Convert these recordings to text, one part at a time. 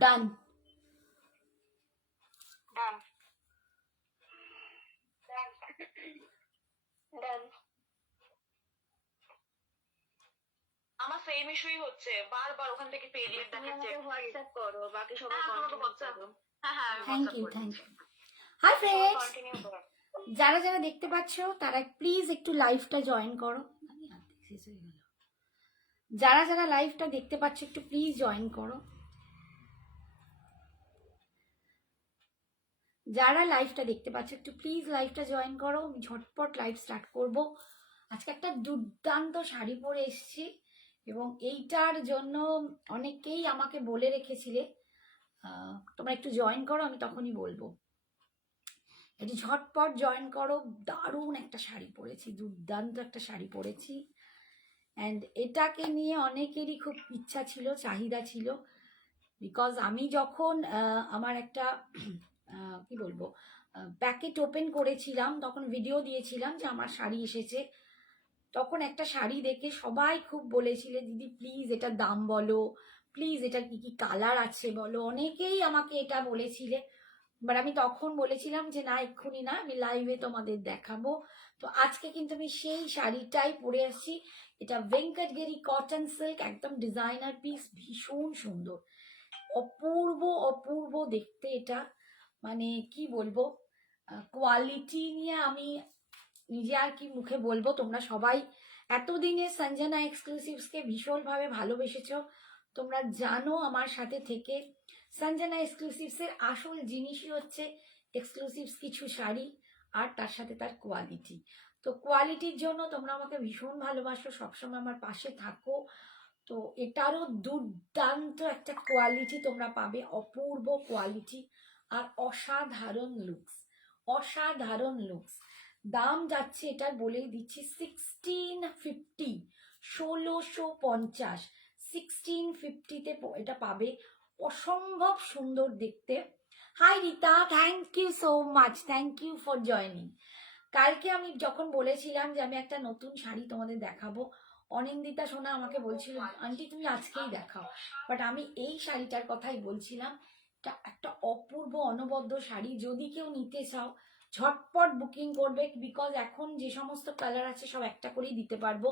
ডান। ডান ডান। আমার সেম ইস্যুই হচ্ছে, বারবার ওখান থেকে পেরিয়ে দেখাচ্ছে। হোয়াটসঅ্যাপ করো, বাকি সবাই কন্টিনিউ করো। হ্যাঁ thank you, thank you. Hi friends, continue করো। যারা যারা দেখতে পাচ্ছ তারা প্লিজ একটু লাইভটা জয়েন করো। যারা যারা লাইভটা দেখতে পাচ্ছ একটু প্লিজ জয়েন করো। যারা লাইভটা দেখতে পাচ্ছ একটু প্লিজ লাইভটা জয়েন করো। আমি ঝটপট লাইভ স্টার্ট করব। আজকে একটা দুর্দান্ত শাড়ি পরে এসেছি এবং এইটার জন্য অনেকেই আমাকে বলে রেখেছিলে তোমরা একটু জয়েন করো, আমি তখনই বলবো। একটু ঝটপট জয়েন করো। দারুণ একটা শাড়ি পরেছি, দুর্দান্ত একটা শাড়ি পরেছি। অ্যান্ড এটাকে নিয়ে অনেকেরই খুব ইচ্ছা ছিল, চাহিদা ছিল। বিকজ আমি যখন আমার একটা কি বলবো প্যাকেট ওপেন করেছিলাম, তখন ভিডিও দিয়েছিলাম যে আমার শাড়ি এসেছে। তখন একটা শাড়ি দেখে সবাই খুব বলেছিলে দিদি প্লিজ এটার দাম বলো, প্লিজ এটা কি কি কালার আছে বলো। অনেকেই আমাকে এটা বলেছিলে, বাট আমি তখন বলেছিলাম যে না, এক্ষুনি না, আমি লাইভে তোমাদের দেখাবো। তো আজকে কিন্তু আমি সেই শাড়িটাই পরে আসছি। এটা ভেঙ্কটগিরি কটন সিল্ক, একদম ডিজাইনার পিস, ভীষণ সুন্দর, অপূর্ব অপূর্ব দেখতে এটা। মানে কি বলবো, কোয়ালিটি নিয়ে আমি নিজে আর কি মুখে বলবো। তোমরা সবাই এতদিনে সঞ্জনা এক্সক্লুসিভসকে ভীষণভাবে ভালোবেসেছো। তোমরা জানো আমার সাথে থেকে সঞ্জনা এক্সক্লুসিভসের আসল জিনিসই হচ্ছে এক্সক্লুসিভস কিছু শাড়ি আর তার সাথে তার কোয়ালিটি। তো কোয়ালিটির জন্য তোমরা আমাকে ভীষণ ভালোবাসো, সবসময় আমার পাশে থাকো। তো এটারও দুর্দান্ত একটা কোয়ালিটি তোমরা পাবে, অপূর্ব কোয়ালিটি আর অসাধারণ লুকস, অসাধারণ লুকস। দাম যাচ্ছে এটার বলেই দিচ্ছি 1650, 1650, 1650-তে এটা পাবে। অসম্ভব সুন্দর দেখতে। Hi Rita, thank you so much, thank you for joining. কালকে আমি যখন বলেছিলাম যে আমি একটা নতুন শাড়ি তোমাদের দেখাবো, অনিন্দিতা সোনা আমাকে বলছিল আন্টি তুমি আজকেই দেখাও, বাট আমি এই শাড়িটার কথাই বলছিলাম। এটা একটা অপূর্ব অনবদ্য শাড়ি। যদি কেউ নিতে চাও ঝটপট বুকিং করবে, বিকজ এখন যে সমস্ত কালার আছে সব একটা করেই দিতে পারবো।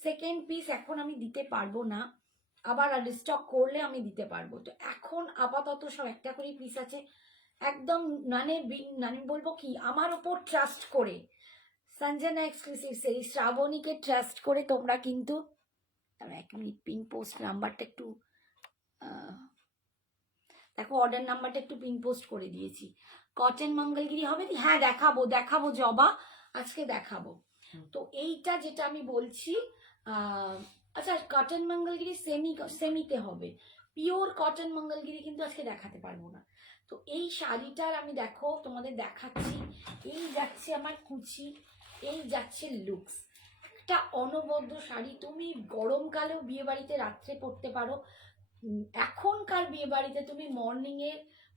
সেকেন্ড পিস এখন আমি দিতে পারবো না, আবার রিস্টক করলে আমি দিতে পারবো। তো এখন আপাতত সব একটা করেই পিস আছে। একদম মানে আমি বলবো কি, আমার ওপর ট্রাস্ট করে সঞ্জনা এক্সক্লুসিভ সেই শ্রাবণীকে ট্রাস্ট করে তোমরা কিন্তু, এক মিনিট, পিন পোস্ট নাম্বারটা একটু দেখো, অর্ডার নাম্বারটা একটু পিন পোস্ট করে দিয়েছি। কটন মঙ্গলগিরি হবে, হ্যাঁ দেখাবো দেখাবো জবা, আজকে দেখাবো। তো এইটা যেটা আমি বলছি, আচ্ছা কটন মঙ্গলগিরি সেমিতে হবে, পিওর কটন মঙ্গলগিরি কিন্তু আজকে দেখাতে পারবো না। তো এই শাড়িটার আমি দেখো তোমাদের দেখাচ্ছি। এই যাচ্ছে আমার কুচি, এই যাচ্ছে লুকস। একটা অনবদ্য শাড়ি, তুমি গরমকালেও বিয়ে বাড়িতে রাত্রে পরতে পারো, এখনকার বিয়ে বাড়িতে তুমি মর্নিংয়ে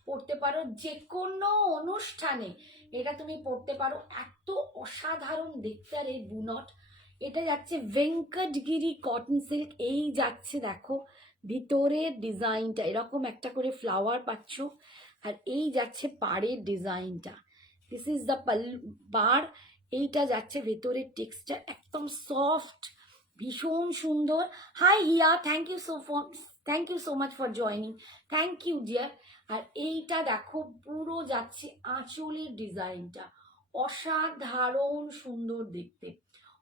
পড়তে পারো, যে কোনো অনুষ্ঠানে এটা তুমি পড়তে পারো। এত অসাধারণ দেখতে। আর এই বুনট, এটা যাচ্ছে ভেঙ্কটগিরি কটন সিল্ক। এই যাচ্ছে দেখো ভিতরের ডিজাইনটা, এরকম একটা করে ফ্লাওয়ার পাচ্ছ। আর এই যাচ্ছে পাড়ের ডিজাইনটা, দিস ইজ দ্য পাড়। এইটা যাচ্ছে ভেতরের টেক্সচার একদম সফট, ভীষণ সুন্দর। Hi Hiya, thank you so much for joining, thank you dear. আর এইটা দেখো পুরো যাচ্ছে আঁচলের ডিজাইনটা, অসাধারণ সুন্দর দেখতে,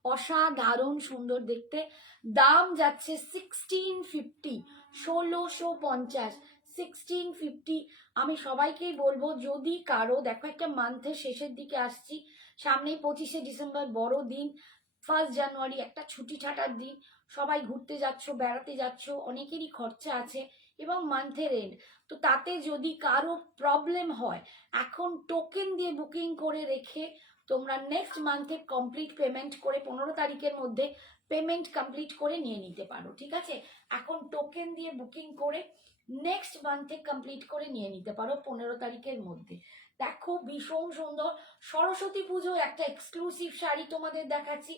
অসাধারণ সুন্দর দেখতে। দাম যাচ্ছে 1650, 1650, 1650। আমি সবাইকেই বলবো যদি কারো, দেখো একটা মান্থের শেষের দিকে আসছি, সামনেই 25শে ডিসেম্বর বড়দিন, 1 জানুয়ারি একটা ছুটি ছাটার দিন, সবাই ঘুরতে যাচ্ছ, বেড়াতে যাচ্ছ, অনেকেরই খরচা আছে এবং মান্থের এন্ড। তো তাতে যদি কারো প্রবলেম হয়, এখন টোকেন দিয়ে বুকিং করে রেখে তোমরা নেক্সট মান্থে কমপ্লিট পেমেন্ট করে 15 তারিখের মধ্যে পেমেন্ট কমপ্লিট করে নিয়ে নিতে পারো, ঠিক আছে? এখন টোকেন দিয়ে বুকিং করে নেক্সট মান্থে কমপ্লিট করে নিয়ে নিতে পারো 15 তারিখের মধ্যে। দেখো ভীষণ সুন্দর। সরস্বতী পুজো একটা এক্সক্লুসিভ শাড়ি তোমাদের দেখাচ্ছি,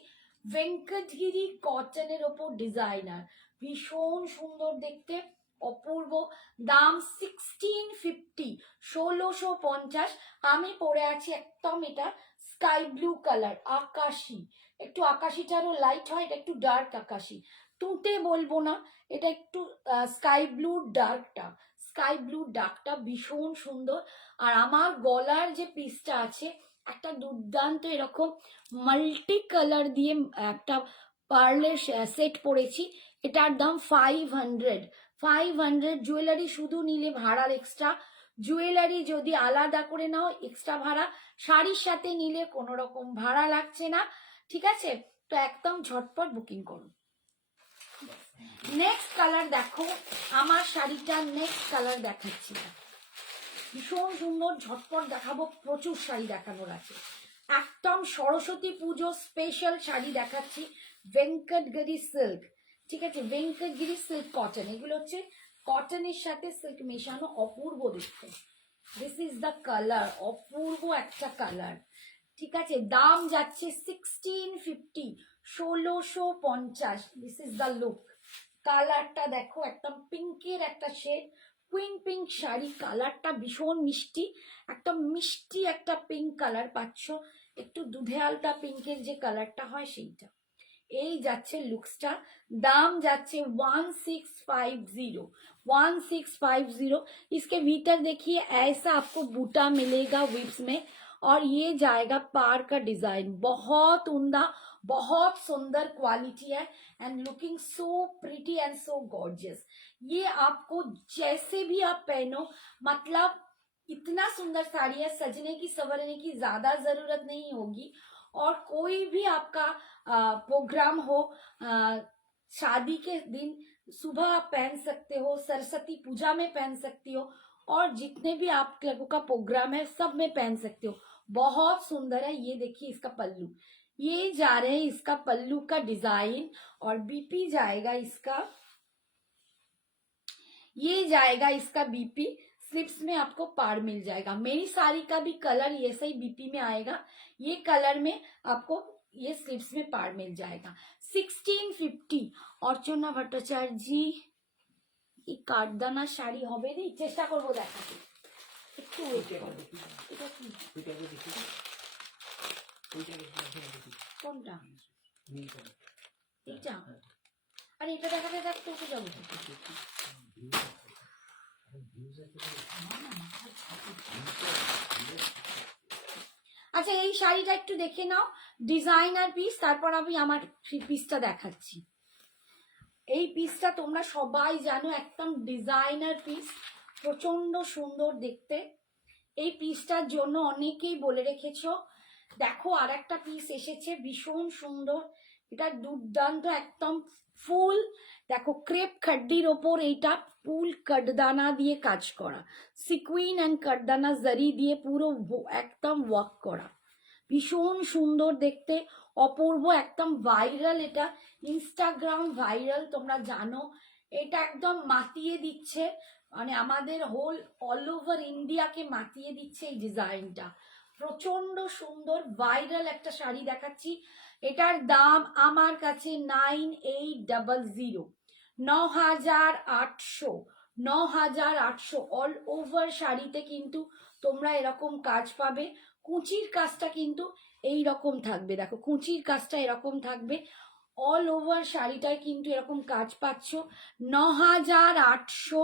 ভেঙ্কটগিরি কটনের ওপর ডিজাইনার, ভীষণ সুন্দর দেখতে, অপূর্ব করব, দাম 1650, 1650। আমি পরে আছি একদম এটা স্কাই ব্লু কালার, আকাশি, একটু আকাশিটারও লাইট হয়, এটা একটু ডার্ক আকাশি, তুঁতে বলবো না, এটা একটু স্কাই ব্লু ডার্কটা, স্কাই ব্লু ডার্কটা ভীষণ সুন্দর। আর আমার গলার যে পিসটা আছে একটা দুর্দান্ত এরকম মাল্টি কালার দিয়ে একটা পার্লের সেট পরেছি, এটার দাম 500, 500। জুয়েলারি শুধু নিলে ভাড়ার এক্সট্রা, জুয়েলারি যদি আলাদা করে নাও এক্সট্রা ভাড়া, শাড়ির সাথে নিলে কোনো রকম ভাড়া লাগছে না, ঠিক আছে? তো একদম ঝটপট বুকিং করুন। নেক্সট কালার দেখো, আমার শাড়িটার নেক্সট কালার দেখাচ্ছি, ভীষণ সুন্দর, ঝটপট দেখাবো, প্রচুর শাড়ি দেখানোর আছে। একদম সরস্বতী পুজো স্পেশাল শাড়ি দেখাচ্ছি, ভেঙ্কটগিরি সিল্ক, ঠিক আছে? ভেঙ্কটগিরি সিল্ক কটন, এগুলো হচ্ছে কটনের সাথে সিল্ক মেশানো, অপূর্ব দেখতে। দিস ইজ দ্য কালার, অপূর্ব একটা কালার, ঠিক আছে? দাম যাচ্ছে 1650, 1650। দিস ইজ দ্য লুক, কালারটা দেখো, একদম পিঙ্কের একটা শেড, কুইন পিঙ্ক শাড়ি, কালারটা ভীষণ মিষ্টি, একদম মিষ্টি একটা পিঙ্ক কালার পাচ্ছ, একটু দুধে আলতা পিঙ্কের যে কালারটা হয় সেইটা। এই যাচ্ছে লুকসটা, दाम যাচ্ছে 1650, 1650। इसके भीतर देखिए ऐसा आपको बूटा मिलेगा विप्स में, और ये जाएगा पार का डिजाइन, बहुत उम्दा, बहुत सुंदर क्वालिटी है, and looking so pretty and so gorgeous. ये आपको जैसे भी आप पहनो, मतलब इतना सुंदर साड़ी है, सजने की संवरने की ज्यादा जरूरत नहीं होगी। और कोई भी आपका प्रोग्राम हो, शादी के दिन सुबह आप पहन सकते हो, सरस्वती पूजा में पहन सकती हो, और जितने भी आप लोगों का प्रोग्राम है सब में पहन सकते हो। बहुत सुंदर है। ये देखिए इसका पल्लू, ये जा रहे हैं इसका पल्लू का डिजाइन, और बीपी जाएगा इसका, ये जाएगा इसका बीपी, स्लिप्स में आपको पार मिल जाएगा। मेरी साड़ी का भी कलर ये सही बीपी में आएगा, ये कलर में आपको ये स्लिप्स में पार मिल जाएगा। 1650। अर्चना भट्टाचार्य जी, এই কাঠদানা শাড়ি হবে রে, চেষ্টা করবো দেখাতে, একটু ওয়েট করো। এটা কি, কোনটা? এটা? আরে এটা দেখাতে দেখতে উঠে যাবো। আচ্ছা এই শাড়িটা একটু দেখে নাও, ডিজাইনার পিস, তারপর আমি আমার পিসটা দেখাচ্ছি। এই পিসটা তোমরা সবাই জানো, একদম ডিজাইনার পিস, প্রচন্ড সুন্দর দেখতে। এই পিসটার জন্য অনেকেই বলে রেখেছো। দেখো আর একটা পিস এসেছে ভীষণ সুন্দর, এটা দুর্দান্ত, একদম ফুল দেখো ক্রেপ খাড্ডির ওপর এইটা ফুল কাঠদানা দিয়ে কাজ করা, সিকুইন অ্যান্ড কাঠদানা জারি দিয়ে পুরো একদম ওয়ার্ক করা, ভীষণ সুন্দর দেখতে, অপূর্ব, একদম ভাইরাল, এটা ইনস্টাগ্রাম ভাইরাল, তোমরা জানো। এটা একদম মাতিয়ে দিচ্ছে, মানে আমাদের হোল অল ওভার ইন্ডিয়াকে মাতিয়ে দিচ্ছে এই ডিজাইনটা, প্রচন্ড সুন্দর ভাইরাল একটা শাড়ি দেখাচ্ছি। এটার দাম আমার কাছে 9800, 9800, 9800। অল ওভার শাড়িতে কিন্তু তোমরা এরকম কাজ পাবে, কুচির কাজটা কিন্তু এই রকম থাকবে, দেখো কুচির কাজটা এরকম থাকবে, অল ওভার শাড়িটায় কিন্তু এরকম কাজ পাচ্ছ, 9800।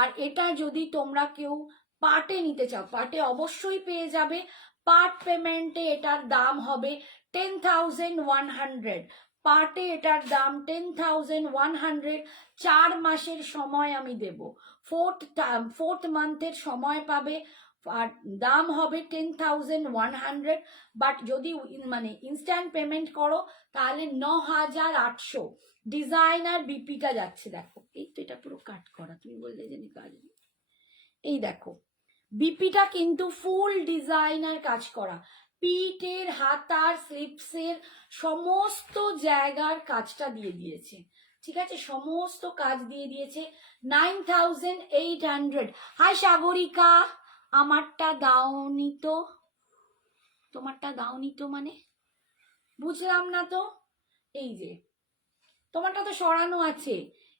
আর এটা যদি তোমরা কেউ পার্টে নিতে চাও, পার্টে অবশ্যই পেয়ে যাবে, পার্ট পেমেন্টে এটার দাম হবে 10,100, পার্টে এটার দাম 10,100। 4 মাসের সময় আমি দেব, ফোর্থ মান্থের সময় পাবে, আর দাম হবে 10,100। বাট যদি মানে ইনস্ট্যান্ট পেমেন্ট করো তাহলে 9,800। ডিজাইনার বিপিটা যাচ্ছে, দেখো এই তো, এটা পুরো কাট করা, তুমি বললে যে কাজ, এই দেখো বিপিটা কিন্তু ফুল ডিজাইনার কাজ করা, পিঠের, হাতার, স্লিপসের সমস্ত জায়গার কাজটা দিয়ে দিয়েছে, ঠিক আছে? সমস্ত কাজ দিয়ে দিয়েছে। 9,800। হাই সাগরিকা, আমারটা দাওনি তো, তোমারটা দাওনি তো, মানে বুঝলাম না তো। এই যে তোমারটা তো সরানো আছে,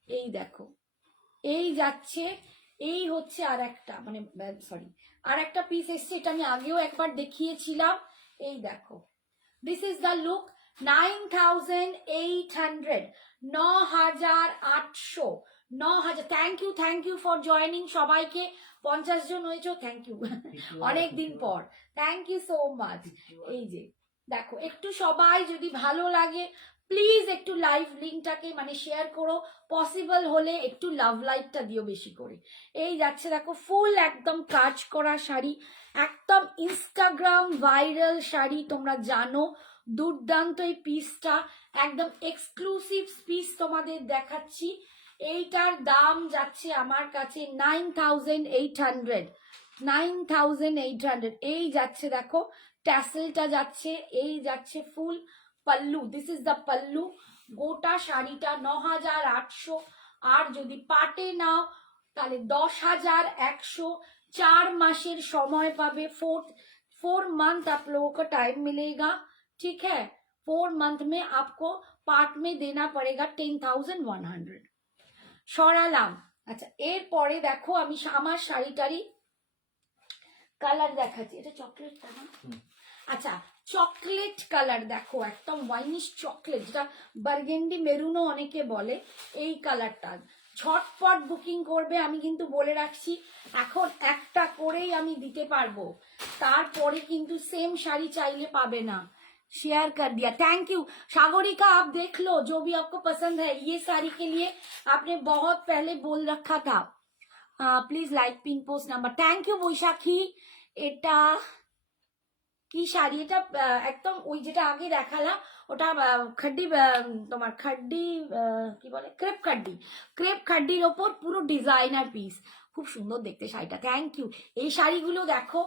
এই দেখো এই যাচ্ছে, এই হচ্ছে আর একটা, মানে সরি আর একটা পিস এসছে, এটা আমি আগেও একবার দেখিয়েছিলাম। এই দেখো, this is the look. 9,800, 9,800, 9,000। Thank you for joining সবাইকে। 50 জন হয়েছ, থ্যাংক ইউ অনেক দিন পর, থ্যাংক ইউ সো মাচ। এই যে দেখো, একটু সবাই যদি ভালো লাগে প্লিজ একটু লাইভ লিঙ্কটাকে মানে শেয়ার করো, পসিবল হলে একটু লাভ লাইকটা দিও বেশি করে। এই যাচ্ছে দেখো, ফুল একদম কাজ করা শাড়ি, একদম ইনস্টাগ্রাম ভাইরাল শাড়ি, তোমরা জানো। দুর্দান্ত এই পিসটা, একদম এক্সক্লুসিভ পিস তোমাদের দেখাচ্ছি। এইটার দাম যাচ্ছে আমার কাছে 9,800, 9,800। এই যাচ্ছে দেখো, ট্যাসেলটা যাচ্ছে, এই যাচ্ছে full pallu, this is the pallu. গোটা শাড়িটা 9,800, আর যদি পাটে নাও তাহলে 10,100। 4 মাসের সময় পাবে, 4 मंथ आप लोगों को टाइम मिलेगा, ठीक है। 4 मंथ में आपको पार्ट में देना पड़ेगा 10,100। সরালাম। আচ্ছা, এরপরে দেখো আমি আমার শাড়িটারই কালার দেখাচ্ছি। এটা চকলেট না? আচ্ছা, চকলেট কালার দেখো, একদম ওয়াইনিশ চকলেট, যেটা বার্গেন্ডি মেরুনও অনেকে বলে। এই কালারটা ঝটপট বুকিং করবে, আমি কিন্তু বলে রাখছি এখন একটা করেই আমি দিতে পারবো, তারপরে কিন্তু সেম শাড়ি চাইলে পাবে না। शेयर कर दिया, थैंक यू सागरिका। आप देख लो जो भी आपको पसंद है। ये साड़ी के लिए आपने बहुत पहले बोल रखा था, please like pin post number. Thank you Baishakhi. এটা কি শাড়ি? এটা একদম ওই যেটা আগে দেখালাম ওটা খাড্ডি, তোমার খাড্ডি কি বলে, ক্রেপ খাড্ডি, ক্রেপ খাড্ডির ওপর পুরো ডিজাইনার পিস, খুব সুন্দর দেখতে শাড়িটা। Thank you. এই শাড়িগুলো দেখো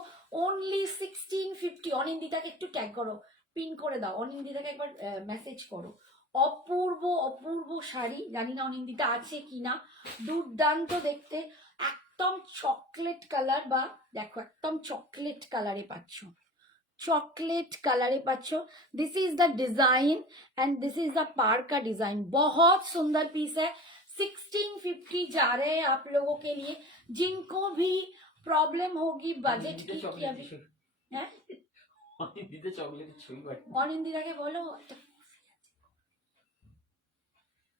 অনলি 1650। অনিন্দিতাকে একটু ট্যাগ করো, পিন করে দাও, অনিন্দিতাকে একবার মেসেজ করো। অপূর্ব অপূর্ব শাড়ি, জানি না অনিন্দিতা আছে কিনা। দুর্দান্ত দেখতে, একদম চকলেট কালার, বা দেখো একদম চকলেট কালারে পাচ্ছ, चॉकलेट कलर पाচ্ছো। This is the design and this is the पार का डिजाइन, बहुत सुंदर पीस है। 1650 जा रहे हैं आप लोगों के लिए, जिनको भी प्रॉब्लम होगी बजट की। অনিন্দিতাকে বলো,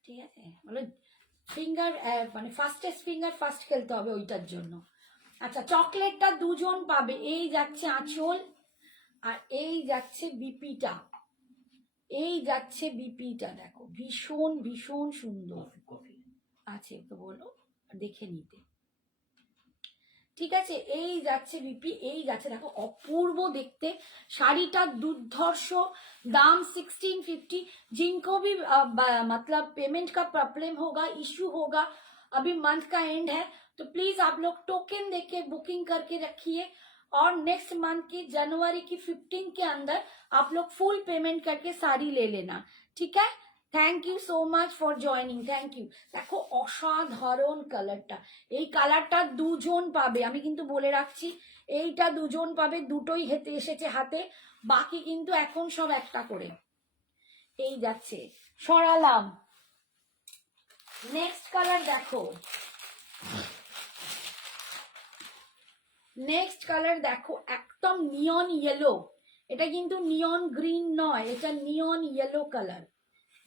ঠিক আছে, বলো ফিঙ্গার মানে ফাস্টেস্ট ফিঙ্গার ফার্স্ট খেলতে হবে ওইটার জন্য। আচ্ছা, চকলেটটা দুজন পাবে। এই যাচ্ছে আঁচল, আর এই যাচ্ছে বিপিটা, এই যাচ্ছে বিপিটা দেখো, ভীষণ ভীষণ সুন্দর আছে, তো বলো দেখে নিতে, ঠিক আছে। এই যাচ্ছে বিপি, এই যাচ্ছে দেখো, অপূর্ব দেখতে শাড়িটা, দুর্ধর্ষ दाम 1650। जिनको भी मतलब पेमेंट का प्रॉब्लम होगा, इश्यू होगा, अभी मंथ का एंड है, तो प्लीज आप लोग टोकन देके बुकिंग करके रखिए, और नेक्स्ट मंथ की जनवरी की 15 के अंदर आप लोग फुल पेमेंट करके साड़ी ले लेना, ठीक है। Thank you so much for joining, thank you. দেখো অসাধারণ কালারটা, এই কালারটা দুজন পাবে, আমি কিন্তু বলে রাখছি এইটা দুজন পাবে, দুটোই হেতে এসেছে হাতে, বাকি কিন্তু এখন সব একটা করে। এই যাচ্ছে, সরালাম। নেক্সট কালার দেখো, নেক্সট কালার দেখো, একদম নিয়ন ইয়েলো। এটা কিন্তু নিয়ন গ্রিন নয়, এটা নিয়ন ইয়েলো কালার,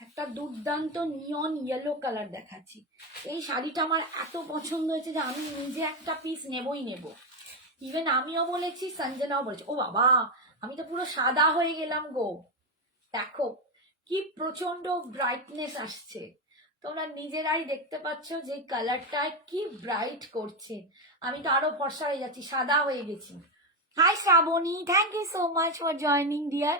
একটা দুর্দান্ত নিয়ন ইয়েলো কালার দেখাচ্ছি। এই শাড়িটা আমার এত পছন্দ হয়েছে যে আমি নিজে একটা পিস নেবই নেব। ইভেন আমিও বলেছি, সঞ্জনাও বলেছে, ও বাবা আমি তো পুরো সাদা হয়ে গেলাম গো। দেখো কি প্রচন্ড ব্রাইটনেস আসছে, তোমরা নিজেরাই দেখতে পাচ্ছ যে কালারটা কি ব্রাইট করছে। আমি তো আরো ফর্সা হয়ে যাচ্ছি, সাদা হয়ে গেছি। Hi Shraboni, thank you so much for joining dear.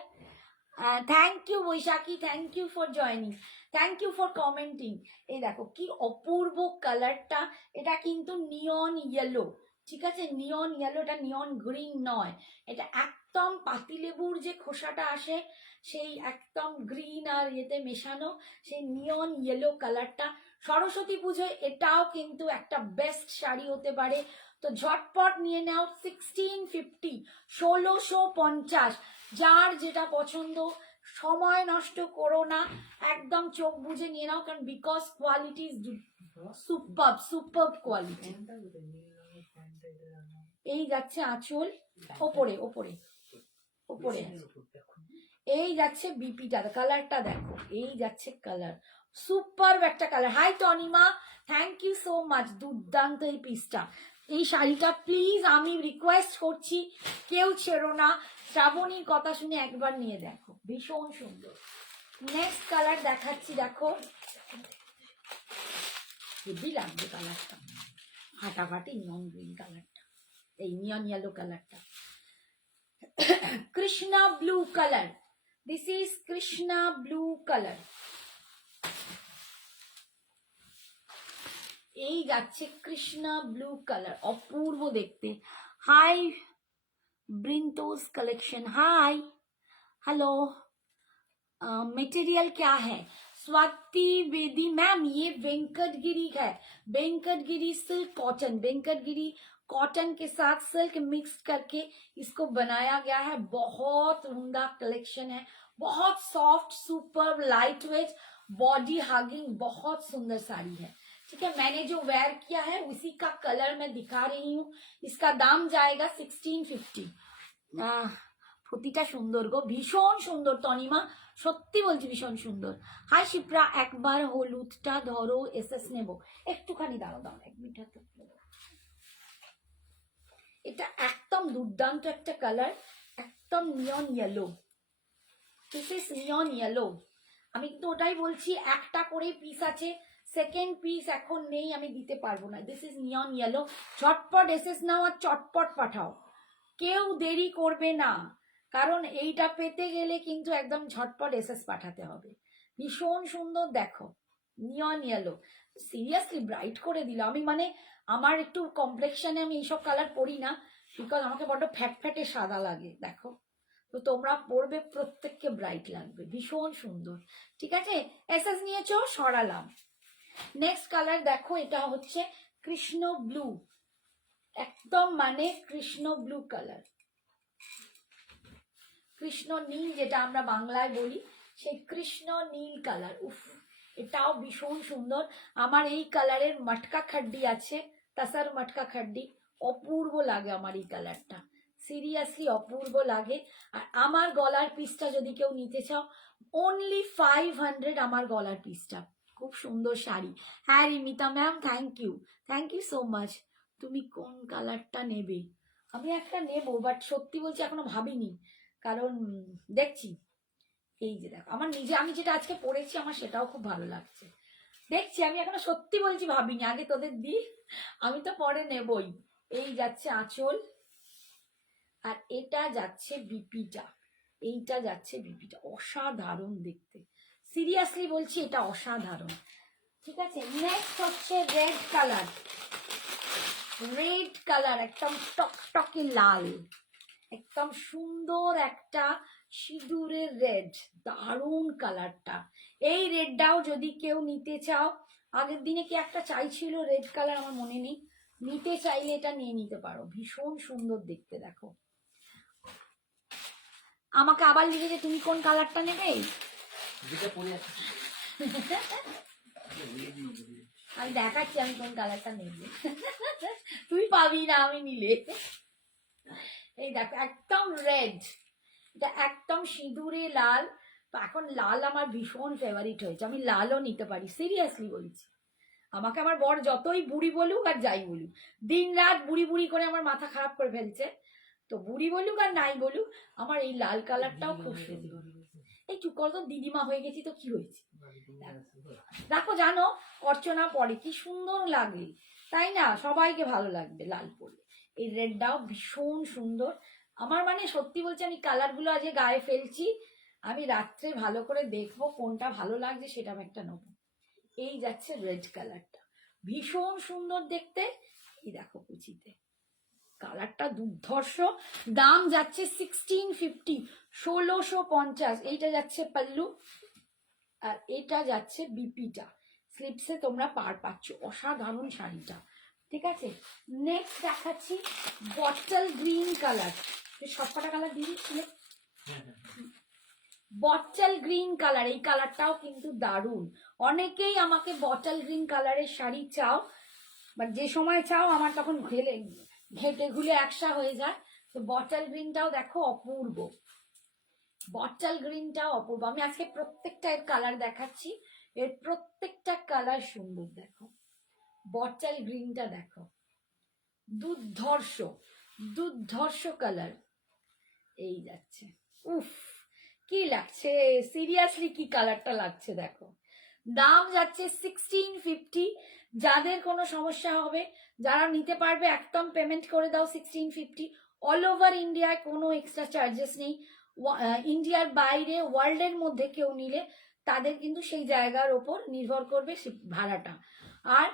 Thank you Baishakhi, thank you for joining, thank you for commenting. এই দেখো কি অপূর্ব কালারটা, এটা কিন্তু নিয়ন ইয়েলো, ঠিক আছে, নিয়ন ইয়েলো, এটা নিয়ন গ্রিন নয়, এটা একদম পাতিলেবুর যে খোসাটা আসে সেই একদম গ্রিন আর ইয়েতে মেশানো সেই নিয়ন ইয়েলো কালারটা। সরস্বতী পুজোয় এটাও কিন্তু একটা বেস্ট শাড়ি হতে পারে, তো ঝটপট নিয়ে নাও। 1650, 1650, যার যেটা পছন্দ, সময় নষ্ট করো না, একদম চোখ বুঝে নিয়ে নাও, কারণ because quality is super super quality. এই যাচ্ছে আঁচল, ওপরে ওপরে ওপরে, এই যাচ্ছে বিপিটা, কালারটা দেখো, এই যাচ্ছে কালার, সুপার একটা কালার। Hi Tanima, thank you so much, দুর্দান্ত এই পিসটা। এই শাড়িটা প্লিজ আমি রিকোয়েস্ট করছি কেউ ছেড়ো না, শ্রাবণীর কথা শুনে একবার নিয়ে দেখো, ভীষণ সুন্দর। নেক্সট কালার দেখাচ্ছি, দেখো হেভি লাগবে কালারটা, ফাটাফাটি নিয়ন গ্রিন কালারটা, এই নিয়ন ইয়েলো কালারটা, Krishna blue colour, this is Krishna blue colour. এই যাচ্ছে কৃষ্ণা ব্লু কালার, অপূর্ব দেখতে। Hi Brintos collection, hi hello, material क्या है? स्वाति बेदी मैम, ये वेंकटगिरी है, Venkatagiri silk cotton, Venkatagiri cotton के साथ सिल्क मिक्स करके इसको बनाया गया है। बहुत उम्दा कलेक्शन है, बहुत soft, super light weight, body hugging, बहुत सुंदर साड़ी है। ठीक है, मैंने जो वेयर किया है उसी का कलर मैं दिखा रही हूँ। इसका दाम जाएगा 1650। প্রতিটা সুন্দর গো, ভীষণ সুন্দর তনিমা, সত্যি বলছি ভীষণ সুন্দর। হাই শিপ্রা, একবার হলুদটা ধরো, এসএস নেব, একটুখানি দাঁড়াও দাঁড়াও, 1 মিনিট হাতে। এটা একদম দুর্দান্ত একটা কালার, একদম neon yellow, this is neon yellow. আমি কিন্তু ওটাই বলছি, একটা করে পিস আছে, সেকেন্ড পিস এখন নেই, আমি দিতে পারবো না। দিস ইজ নিয়ন ইয়েলো, ঝটপট এসএস নাও আর চটপট পাঠাও, কেউ দেরি করবে না, কারণ এইটা পেতে গেলে কিন্তু একদম ঝটপট এসএস পাঠাতে হবে। ভীষণ সুন্দর দেখো, নিয়ন ইয়েলো, সিরিয়াসলি ব্রাইট করে দিল। আমি মানে আমার একটু কমপ্লেক্সনে আমি এইসব কালার পরি না, বিকজ আমাকে বড্ড ফ্যাট ফ্যাটে সাদা লাগে, দেখো তো তোমরা পরবে প্রত্যেককে ব্রাইট লাগবে, ভীষণ সুন্দর। ঠিক আছে, এসএস নিয়েছো, সরালাম। নেক্সট কালার দেখো, এটা হচ্ছে কৃষ্ণ ব্লু, একদম মানে কৃষ্ণ ব্লু কালার, কৃষ্ণ নীল যেটা আমরা বাংলায় বলি, সেই কৃষ্ণ নীল কালার। উফ, এটাও ভীষণ সুন্দর। আমার এই কালারের মটকা খাড্ডি আছে, তাসার মটকা খাড্ডি, অপূর্ব লাগে আমার এই কালারটা, সিরিয়াসলি অপূর্ব লাগে। আর আমার গলার পিসটা যদি কেউ নিতে চাও, অনলি 500 আমার গলার পিসটা, খুব সুন্দর শাড়ি। হ্যাঁ Rimita ma'am, thank you so much. তুমি কোন কালারটা নেবে? আমি একটা নেব, বাট সত্যি বলছি এখনো ভাবিনি, কারণ দেখছি। এই যে দেখো, আমার নিজে আমি যেটা আজকে পরেছি আমার সেটাও খুব ভালো লাগছে, দেখছি। আমি এখনো সত্যি বলছি ভাবিনি, আগে তোদের দি, আমি তো পরে নেবই। এই যাচ্ছে আঁচল, আর এটা যাচ্ছে বিপিটা, এইটা যাচ্ছে বিপিটা, অসাধারণ দেখতে, সিরিয়াসলি বলছি এটা অসাধারণ। ঠিক আছে, নেক্সট হচ্ছে রেড কালার, রেড কালার একদম টকটকে লাল, একদম সুন্দর একটা সিঁদুরের রেড, দারুণ কালারটা। এই রেডটাও যদি কেউ নিতে চাও, আগের দিনে কি একটা চাইছিল রেড কালার, আমার মনে নেই, নিতে চাইলে এটা নিয়ে নিতে পারো, ভীষণ সুন্দর দেখতে। দেখো, আমাকে আবার লিখেছে তুমি কোন কালারটা নেবে, আমি দেখাচ্ছি আমি কোন কালারটা নেবে, তুই পাবি না আমি নিলে। এই দেখো, একদম রেড, এটা একদম সিঁদুরে লাল। তো এখন লাল আমার ভীষণ ফেভারিট হয়েছে, আমি লালও নিতে পারি, সিরিয়াসলি বলছি। আমাকে আমার বর যতই বুড়ি বলুক আর যাই বলুক, দিন রাত বুড়ি বুড়ি করে আমার মাথা খারাপ করে ফেলছে, তো বুড়ি বলুক আর নাই বলুক, আমার এই লাল কালারটাও খুব সুন্দর। এই চুপ কর তো, দিদিমা হয়ে গেছি তো কি হয়েছে, দেখো জানো অর্চনা পরে কি সুন্দর লাগে, তাই না? সবাইকে ভালো লাগবে লাল পরলে। এই রেডটাও ভীষণ সুন্দর। আমার মানে সত্যি বলছি, আমি কালারগুলো আজ গায়ে ফেলছি, আমি রাত্রে ভালো করে দেখবো কোনটা ভালো লাগছে, সেটা আমি একটা নেবো। এই যাচ্ছে রেড কালারটা, ভীষণ সুন্দর দেখতে। এই দেখো কুচিতে কালারটা দুর্ধর্ষ। দাম যাচ্ছে 1650, 1650। এইটা যাচ্ছে পাল্লু, আর এটা যাচ্ছে বিপিটা, স্লিপসে তোমরা পার পাচ্ছ, অসাধারণ শাড়িটা। ঠিক আছে, নেক্সট দেখাচ্ছি বটল গ্রিন কালার, সবকটা কালার দিয়ে দিচ্ছিলে। বটল গ্রিন কালার, এই কালারটাও কিন্তু দারুণ। অনেকেই আমাকে বটল গ্রিন কালারের শাড়ি চাও, বাট যে সময় চাও আমার তখন ঘেটে ঘুলে একসা হয়ে যায়। তো বটল গ্রিনটাও দেখো অপূর্ব, বটল গ্রিনটাও অপূর্ব। আমি আজকে প্রত্যেকটা এর কালার দেখাচ্ছি, এর প্রত্যেকটা কালার সুন্দর। দেখো বটল গ্রিনটা দেখো, দুর্ধর্ষ দুর্ধর্ষ কালার। এই যাচ্ছে, উফ কি লাগছে, সিরিয়াসলি কি কালারটা লাগছে দেখো। দাম যাচ্ছে 1650। যাদের কোনো সমস্যা হবে, যারা নিতে পারবে একদম পেমেন্ট করে দাও 1650। অল ওভার ইন্ডিয়ায় কোনো এক্সট্রা চার্জেস নেই। ইন্ডিয়ার বাইরে ওয়ার্ল্ডের মধ্যে কেউ নিলে তাদের কিন্তু সেই জায়গার ওপর নির্ভর করবে ভাড়াটা। আর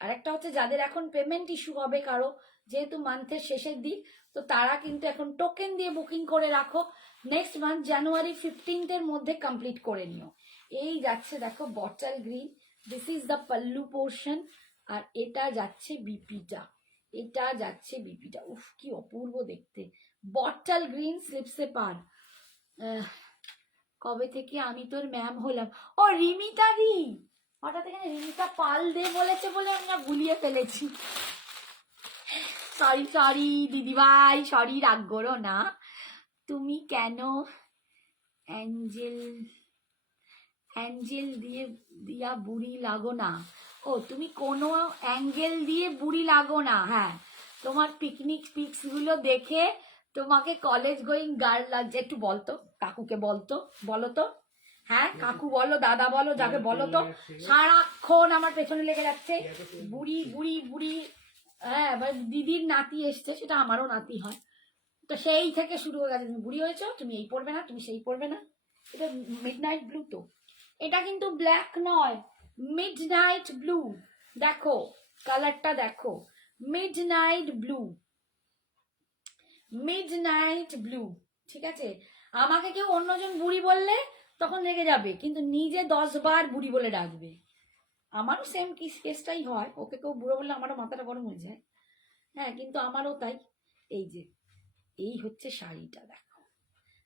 আরেকটা হচ্ছে, যাদের এখন পেমেন্ট ইস্যু হবে কারো, যেহেতু মান্থের শেষের দিক, তো তারা কিন্তু এখন টোকেন দিয়ে বুকিং করে রাখো, নেক্সট মান্থ জানুয়ারি 15 মধ্যে কমপ্লিট করে নিও। এই যাচ্ছে দেখো bottle green, this is the pallu portion. আর এটা যাচ্ছে বিপিটা, এটা যাচ্ছে বিপিটা, উফ কি অপূর্ব দেখতে। বটল গ্রিন স্লিপসে পার। কবে থেকে আমি তোর ম্যাম হলাম। ও রিমিতা দি, হঠাৎ এখানে রিমিতা পাল দে বলেছে বলে আমি না ভুলিয়ে ফেলেছি। সরি সরি দিদিভাই, সরি, রাগ করো না। তুমি কেন অ্যাঞ্জেল অ্যাঞ্জেল দিয়ে দিয়া বুড়ি লাগো না? ও তুমি কোনো অ্যাঙ্গেল দিয়ে বুড়ি লাগো না। হ্যাঁ, তোমার পিকনিক পিক্স গুলো দেখে তোমাকে কলেজ গোয়িং গার্ল লাগছে। একটু বলতো কাকুকে, বলো তো। হ্যাঁ কাকু বলো, দাদা বলো, যাকে বলো তো, সারাক্ষণ আমার পেছনে লেগে যাচ্ছে বুড়ি বুড়ি বুড়ি। হ্যাঁ, এবার দিদির নাতি এসছে, সেটা আমারও নাতি হয়, তো সেই থেকে শুরু হয়ে গেছে, তুমি বুড়ি হয়েছো, তুমি এই পড়বে না, তুমি সেই পড়বে না। এটা মিডনাইট ব্লু তো, এটা কিন্তু ব্ল্যাক নয়, মিডনাইট ব্লু। দেখো কালারটা দেখো, মিডনাইট ব্লু, মিডনাইট ব্লু। ঠিক আছে, আমাকে কেউ অন্যজন বুড়ি বললে তখন রেগে যাবে, কিন্তু নিজে 10 বার বুড়ি বলে ডাকবে। আমারও সেম কেসটাই হয়, ওকে কেউ বুড়ো বললে আমারও মাথাটা গরম হয়ে যায়। হ্যাঁ, কিন্তু আমারও তাই। এই যে এই হচ্ছে শাড়িটা দেখো,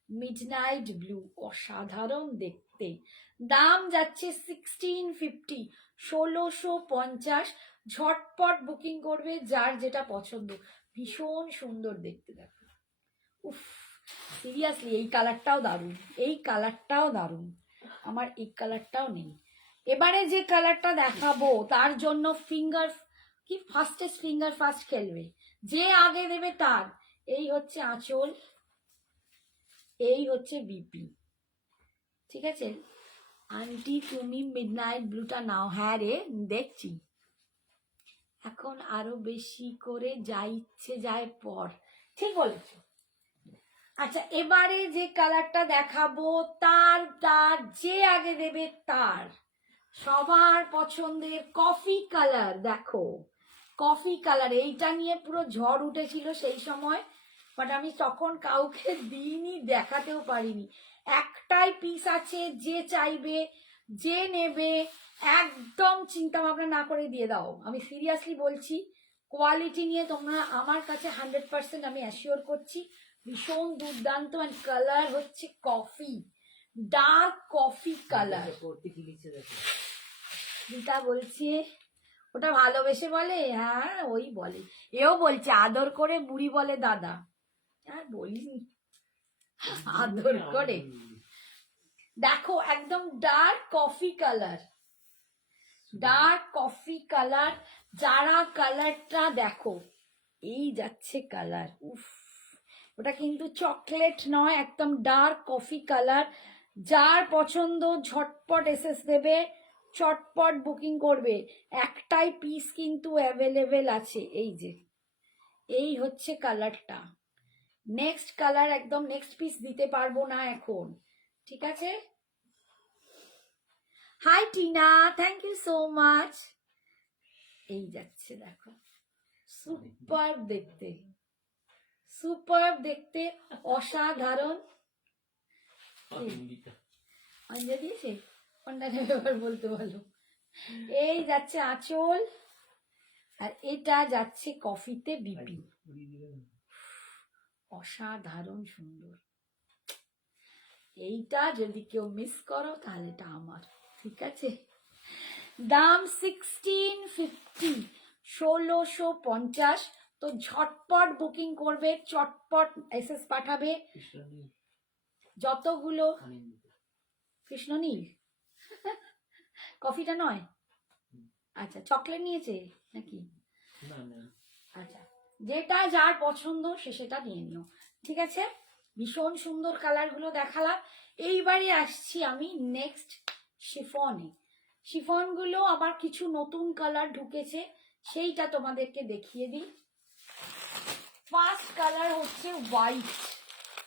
মিডনাইট ব্লু, অসাধারণ দেখতে। দাম যাচ্ছে 1650, 1650। ঝটপট বুকিং করবে যার যেটা পছন্দ। ভীষণ সুন্দর দেখতে দেখো, উফ সিরিয়াসলি এই কালারটাও দারুণ, এই কালারটাও দারুণ। আমার এই কালারটাও নেই। এবারে যে কালারটা দেখাবো তার জন্য ফিঙ্গার কি ফাস্টেস্ট ফিঙ্গার ফার্স্ট খেলবে, যে আগে দেবে তার। এই হচ্ছে আঁচল, এই হচ্ছে বিপি। ঠিক আছে আন্টি, তুমি মিডনাইট ব্লুটা নাও। হ্যাঁ রে দেখছি, এখন আরো বেশি করে যা ইচ্ছে যায় পর। ঠিক বলেছো। আচ্ছা এবারে যে কালারটা দেখাবো তার তার যে আগে দেবে তার সবার পছন্দের কফি কালার। দেখো কফি কালার, এইটা নিয়ে পুরো ঝড় উঠেছিল সেই সময়, বাট আমি তখন কাউকে দিইনি, দেখাতেও পারিনি। একটাই পিস আছে, যে চাইবে যে নেবে একদম চিন্তা ভাবনা না করে দিয়ে দাও। আমি সিরিয়াসলি বলছি, কোয়ালিটি নিয়ে তোমরা আমার কাছে 100% আমি অ্যাসিওর করছি, ভীষণ দুর্দান্ত। অ্যান্ড কালার হচ্ছে coffee, dark coffee colour. Rita বলছে ওটা ভালোবেসে বলে, হ্যাঁ ওই বলে, এও বলছে আদর করে বুড়ি বলে দাদা। আর বলিনি, আদর করে। দেখো একদম dark coffee colour, dark coffee colour. যারা কালারটা দেখো, এই যাচ্ছে কালার, উফ ওটা কিন্তু চকলেট নয়, একদম ডার্ক কফি কালার। যার পছন্দ ঝটপট এসএস দেবে, চটপট বুকিং করবে। একটাই পিস কিন্তু অ্যাভেলেবেল আছে। এই যে এই হচ্ছে কালারটা, নেক্সট কালার একদম নেক্সট পিস দিতে পারবো না এখন। ঠিক আছে, hi Tina, thank you so much. এই যাচ্ছে দেখো, সুপার দেখতে, সুপার দেখতে, অসাধারণ। অঞ্জা দিয়েছে, অন্যান্য ব্যাপার বলতে বলো। এই যাচ্ছে আঁচল, আর এটা যাচ্ছে কফিতে বিপি, অসাধারণ সুন্দর। এইটা যদি কেউ মিস করো তাহলে এটা আমার, ঠিক আছে। দাম 1650, 1650। তো ঝটপট বুকিং করবে, চটপট এসএস পাঠাবে যতগুলো। কৃষ্ণনীল কফিটা নয়, আচ্ছা চকলেট নিয়েছে নাকি? আচ্ছা, যেটা যার পছন্দ সে সেটা নিয়ে নিও, ঠিক আছে। ভীষণ সুন্দর কালারগুলো দেখালাম। এইবারে আসছি আমি নেক্সট শিফনে। শিফনগুলো আবার কিছু নতুন কালার ঢুকেছে, সেইটা তোমাদেরকে দেখিয়ে দিই। ফার্স্ট কালার হচ্ছে হোয়াইট,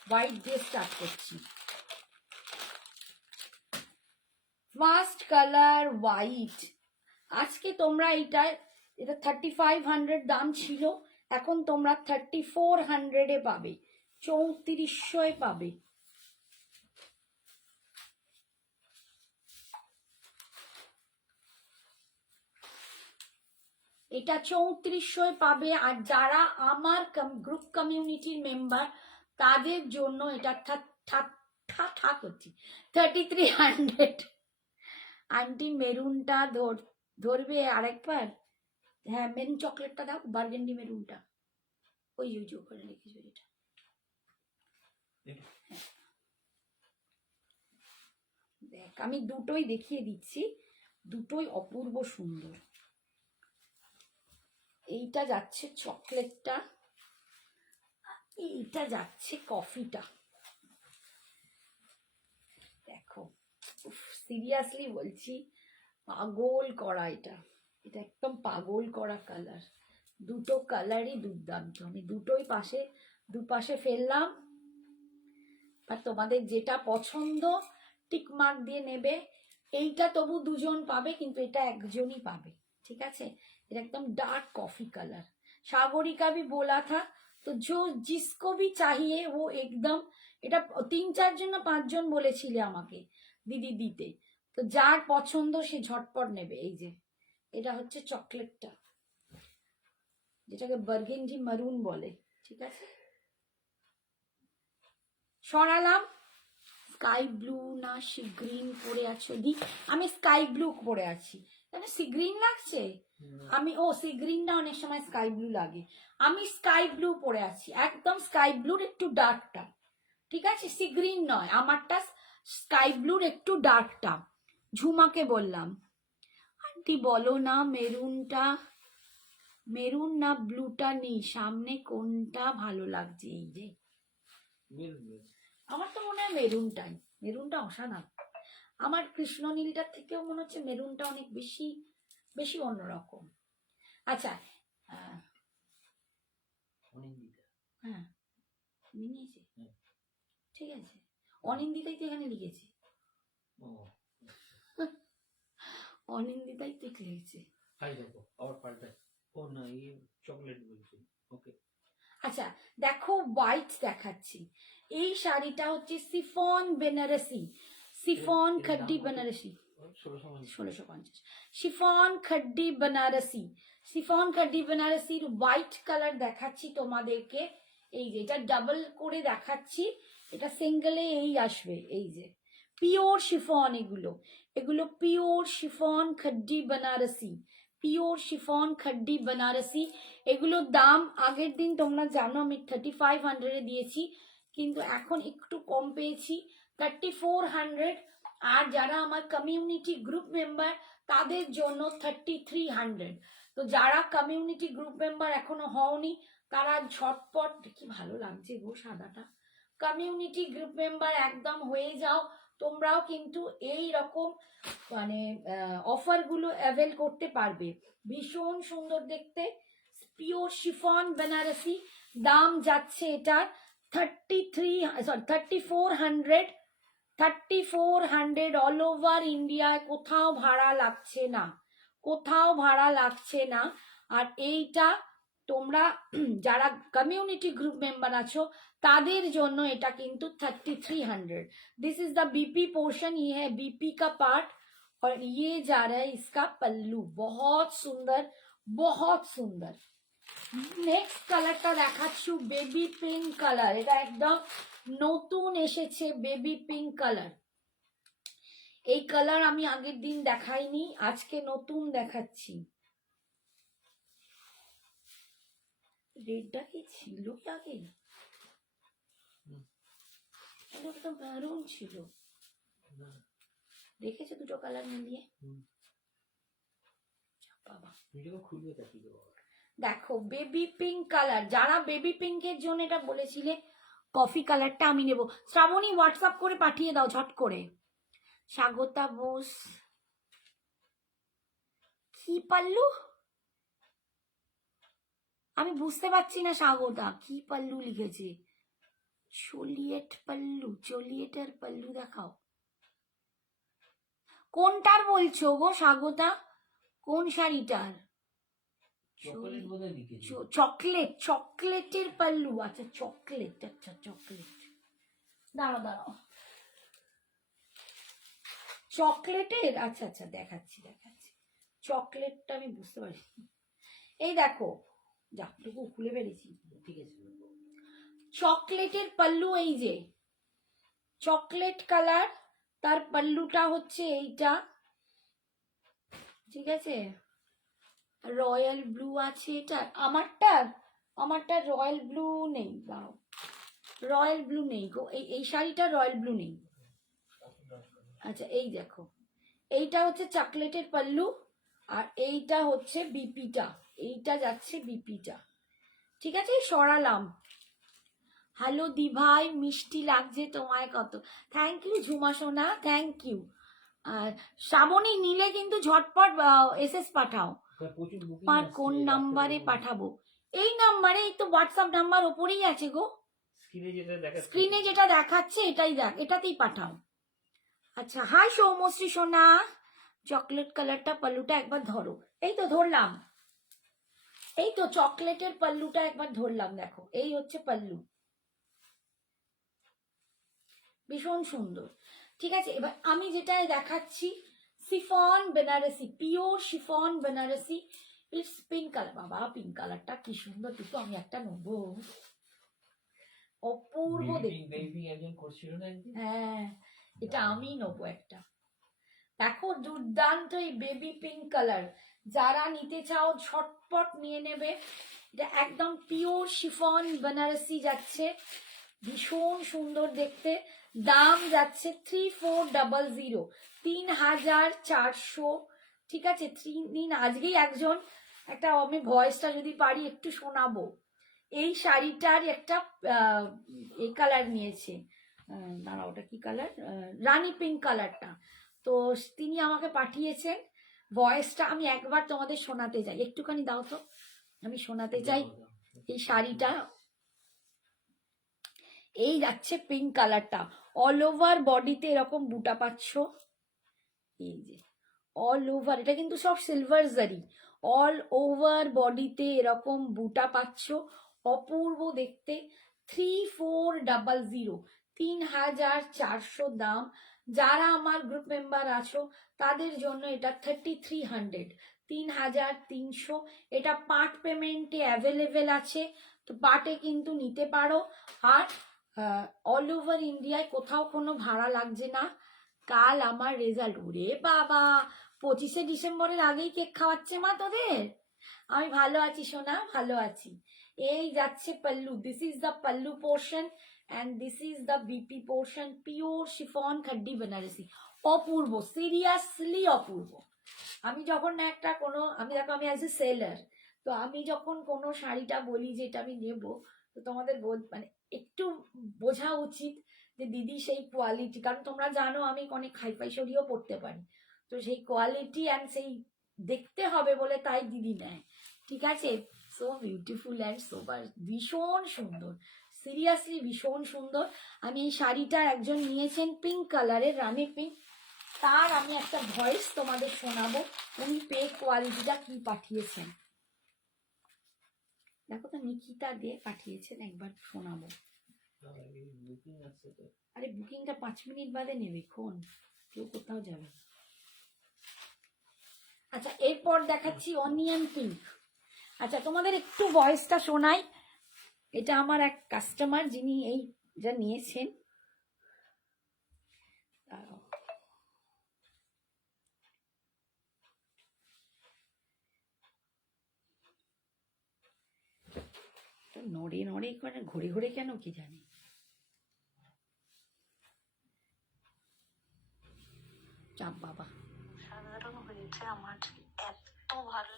হোয়াইট দিয়ে স্টার্ট করছি। First colour white. আজকে তোমরা এটা 3500 দাম ছিল, এখন তোমরা 3400 পাবে, 3400 পাবে। এটা 3400 পাবে। আর যারা আমার গ্রুপ কমিউনিটির মেম্বার তাদের জন্য এটা থাক হচ্ছে 3300। আন্টি মেরুনটা ধরবে আরেকবার? হ্যাঁ, মেরুন চকলেটটা দাও, বার্গেন্ডি মেরুনটা, ওই যে ওখানে রেখেছো যেটা। দেখ, আমি দুটোই দেখিয়ে দিচ্ছি, দুটোই অপূর্ব সুন্দর। এইটা যাচ্ছে চকলেটটা, এইটা যাচ্ছে কফিটা। দেখো, সিরিয়াসলি বলছি, পাগল করা এটা, এটা একদম পাগল করা কালার। দুটো কালারই দুর্দান্ত, আমি দুটোই দুপাশে ফেললাম। আর তোমাদের যেটা পছন্দ টিক মার্ক দিয়ে নেবে। এইটা তবু দুজন পাবে, কিন্তু এটা একজনই পাবে, ঠিক আছে। এটা একদম ডার্ক কফি कलर। सागरिका भी बोला था, तो जो जिसको भी चाहिए वो एकदम, এটা 3-4 জন না 5 জন বলেছিলে আমাকে দিদি দিতে, তো যার পছন্দ সে ঝটপট নেবে। এই যে এটা হচ্ছে চকলেটটা, যেটাকে বার্গেন্ডি মারুন বলে, ঠিক আছে। সরালাম। স্কাই ব্লু না সি গ্রিন পরে আছো দি? আমি স্কাই ব্লু পরে আছি। তাহলে সি গ্রিন লাগছে? আমি সি গ্রিনটা অনেক সময় স্কাই ব্লু লাগে। আমি স্কাই ব্লু পরে আছি, একদম স্কাই ব্লুর একটু ডার্কটা, ঠিক আছে। সি গ্রিন নয়, আমারটা স্কাই ব্লুর একটু ডার্কটা। ঝুমাকে বললাম, আন্টি বলো না মেরুন না ব্লুটা নিই, সামনে কোনটা ভালো লাগছে? এই যে আমার তো মনে হয় মেরুনটা অসাধারণ। আমার কৃষ্ণ নীলটার থেকেও মনে হচ্ছে মেরুনটা অনেক বেশি বেশি অন্যরকম। আচ্ছা, হ্যাঁ নিয়েছি, ঠিক আছে। অনিন্দিতাই তো এখানে লিখেছি, অনিন্দিতাই তো লিখেছে। আচ্ছা দেখো, হোয়াইট দেখাচ্ছি। এই শাড়িটা হচ্ছে chiffon Banarasi, chiffon khaddi Banarasi, 1650। Chiffon khaddi Banarasi, chiffon khaddi বেনারসির হোয়াইট কালার দেখাচ্ছি তোমাদেরকে। এই যে এটা ডাবল করে দেখাচ্ছি, এটা সিঙ্গেলে এই আসবে। এই যে পিওর শিফন, এগুলো pure chiffon khaddi Banarasi, pure chiffon khaddi Banarasi. এগুলোর দাম আগের দিন তোমরা জানো আমি 3500 দিয়েছি, কিন্তু এখন একটু কম পেয়েছি, 3400। আর যারা আমার কমিউনিটি গ্রুপ মেম্বার তাদের জন্য 3300। তো যারা কমিউনিটি গ্রুপ মেম্বার এখনো হওনি তারা ঝটপট, কি ভালো লাগছে গো সাদাটা, কমিউনিটি গ্রুপ মেম্বার একদম হয়ে যাও। তোমরাও কিন্তু এই রকম মানে অফারগুলো অ্যাভেল করতে পারবে। ভীষণ সুন্দর দেখতে, পিওর শিফন বেনারসি। দাম যাচ্ছে এটার 3400, 3400 অল ওভার ইন্ডিয়ায়, কোথাও ভাড়া লাগছে না, কোথাও ভাড়া লাগছে না। আর এইটা তোমরা যারা কমিউনিটি গ্রুপ মেম্বার আছো তাদের জন্য এটা কিন্তু 3300। This is the BP portion, ये है बीपी का पार्ट, और ये जा रहा है इसका पल्लू। बहुत सुंदर, बहुत सुंदर। নেক্সট কালারটা দেখাচ্ছি বেবি পিঙ্ক কালার। এটা একদম নতুন এসেছে বেবি পিঙ্ক কালার। এই কালার আমি আগের দিন দেখাইনি, আজকে নতুন দেখাচ্ছি। রেডটা কি ছিল আগে? এটা তো মেরুন ছিল, দেখেছো দুটো কালার মিলিয়ে? বাবা দেখো বেবি পিঙ্ক কালার। যারা বেবি পিঙ্কের জন্য এটা বলেছিলে কফি কালারটা আমি নেব। শ্রাবণী হোয়াটসঅ্যাপ করে পাঠিয়ে দাও ঝট করে। স্বাগতা বোস কি পাল্লু আমি বুঝতে পারছি না। স্বাগতা কি পাল্লু লিখেছে? চলিয়েট পাল্লু, চলিয়েটের পাল্লু দেখাও। কোনটার বলছো গো স্বাগতা? কোন শাড়িটার? চকলেট, চকলেটের পাল্লু। আচ্ছা চকলেট, আচ্ছা চকলেট। দাঁড়াও দাঁড়াও, চকলেটের, আচ্ছা আচ্ছা দেখাচ্ছি দেখাচ্ছি। চকলেটটা আমি বুঝতে পারছি। এই দেখো যাকটুকু খুলে ফেলেছি, ঠিক আছে। চকলেটের পাল্লু, এই যে চকলেট কালার, তার পাল্লুটা হচ্ছে এইটা, ঠিক আছে। রয়্যাল ব্লু আছে এটা। আমারটা রয়্যাল ব্লু নেই, দাও রয়্যাল ব্লু নেই গো, এই শাড়িটা রয়্যাল ব্লু নেই। আচ্ছা এই দেখো, এইটা হচ্ছে চকলেটের পাল্লু, আর এইটা হচ্ছে বিপিটা, এইটা যাচ্ছে বিপিটা, ঠিক আছে। সরালাম। হ্যালো দি ভাই, মিষ্টি লাগছে তোমায় কত। থ্যাংক ইউ ঝুমা সোনা, থ্যাংক ইউ। আর শ্রাবণী নিলে কিন্তু ঝটপট এসএস পাঠাও। আর কোন নাম্বারে পাঠাবো? এই নাম্বারে, এই তো হোয়াটসঅ্যাপ নাম্বার ওপরেই আছে গো, স্ক্রিনে যেটা দেখাচ্ছে এটাই দেখ, এটাতেই পাঠাও। আচ্ছা হাই সৌমশ্রী সোনা, চকলেট কালারটা পাল্লুটা একবার ধরো। এই তো ধরলাম, এই তো চকলেটের পাল্লুটা একবার ধরলাম, দেখো এই হচ্ছে পাল্লু, ভীষণ সুন্দর। ঠিক আছে, এবার আমি যেটা দেখাচ্ছি chiffon Banarasi, pure chiffon Banarasi, it's pink colour. বাবা পিঙ্ক কালারটা কি সুন্দর, কিন্তু আমি একটা নেবো, অপূর্ব দেখতে। হ্যাঁ এটা আমি নেবো একটা। দেখো দুর্দান্ত এই বেবি পিঙ্ক কালার, যারা নিতে চাও ঝটপট নিয়ে নেবে। এটা একদম পিওর শিফন বেনারসি যাচ্ছে, ভীষণ সুন্দর দেখতে। দাম যাচ্ছে 3400, 3400, ঠিক আছে। আজকেই একজন একটা, আমি ভয়েসটা যদি পারি একটু শোনাবো। এই শাড়িটার একটা এই কালার নিয়েছে, দাঁড়া ওটা কি কালার, রানী পিঙ্ক কালারটা। তো তিনি আমাকে পাঠিয়েছেন ভয়েসটা, আমি একবার তোমাদের শোনাতে চাই, একটুখানি দাও তো, আমি শোনাতে চাই। এই শাড়িটা এই যাচ্ছে পিঙ্ক কালারটা, অল ওভার বডিতে এরকম বুটা পাচ্ছ, এই যে অল ওভার, এটা কিন্তু সব সিলভার জারি, অল ওভার বডিতে এরকম বুটা পাচ্ছ, অপূর্ব দেখতে। 3400, 3400 দাম। যারা আমার গ্রুপ মেম্বার আছো তাদের জন্য এটা 3300, 3300। এটা পার্ট পেমেন্টে অ্যাভেলেবেল আছে, তো পার্টে কিন্তু নিতে পারো। আর অল ওভার ইন্ডিয়ায় কোথাও কোনো ভাড়া লাগছে না। কাল আমার রেজাল্ট, ওরে বাবা 25শে ডিসেম্বরের আগেই কেক খাওয়াচ্ছে মা তোদের। আমি ভালো আছি সোনা, ভালো আছি। এই যাচ্ছে pallu, this is the pallu portion and this is the BP portion, pure chiffon khaddi Banarasi, অপূর্ব, সিরিয়াসলি অপূর্ব। আমি যখন না একটা কোনো, আমি দেখো আমি অ্যাজ এ সেলার, তো আমি যখন কোনো শাড়িটা বলি যে এটা আমি নেব, তো তোমাদের মানে একটু বোঝা উচিত যে দিদি সেই কোয়ালিটি, কারণ তোমরা জানো আমি অনেক হাইফাই শাড়িও পরতে পারি, তো সেই কোয়ালিটি অ্যান্ড সেই দেখতে হবে বলে তাই দিদি নেয়, ঠিক আছে। সো বিউটিফুল অ্যান্ড সোবার, ভীষণ সুন্দর, সিরিয়াসলি ভীষণ সুন্দর। আমি এই শাড়িটা একজন নিয়েছেন পিঙ্ক কালারের, রানী পিঙ্ক, তার আমি একটা ভয়েস তোমাদের শোনাবো, উনি পে কোয়ালিটিটা কি পাঠিয়েছেন। দেখো তো নিকিতা দিয়ে পাঠিয়েছেন, একবার শোনাবো। আরে বুকিংটা 5 মিনিট বাদে নেবে, কোন কেউ কোথাও যাবে। আচ্ছা এরপর দেখাচ্ছি অনিয়ন পিঙ্ক। আচ্ছা, তোমাদের একটু ভয়েসটা শোনাই। এটা আমার এক কাস্টমার, যিনি এই যা নিয়েছেন। দাঁড়াও। তো নড়ে নড়ে করে ঘুরে ঘুরে কেন কি জানি। চাপ বাবা। সাধারণ হয়েছে আমার, এত ভালো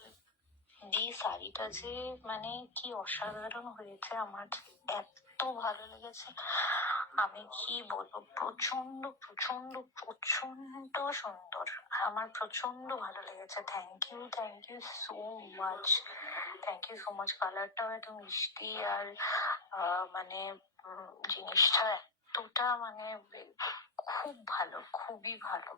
এই শাড়িটা যে মানে কি অসাধারণ হয়েছে আমার, এত ভালো লেগেছে। আমি কি বলবো, প্রচন্ড প্রচন্ড প্রচন্ড সুন্দর, আমার প্রচন্ড ভালো লেগেছে। Thank you so much, thank you so much. কালারটাও এত মিষ্টি আর মানে জিনিসটা এতটা মানে খুব ভালো, খুবই ভালো।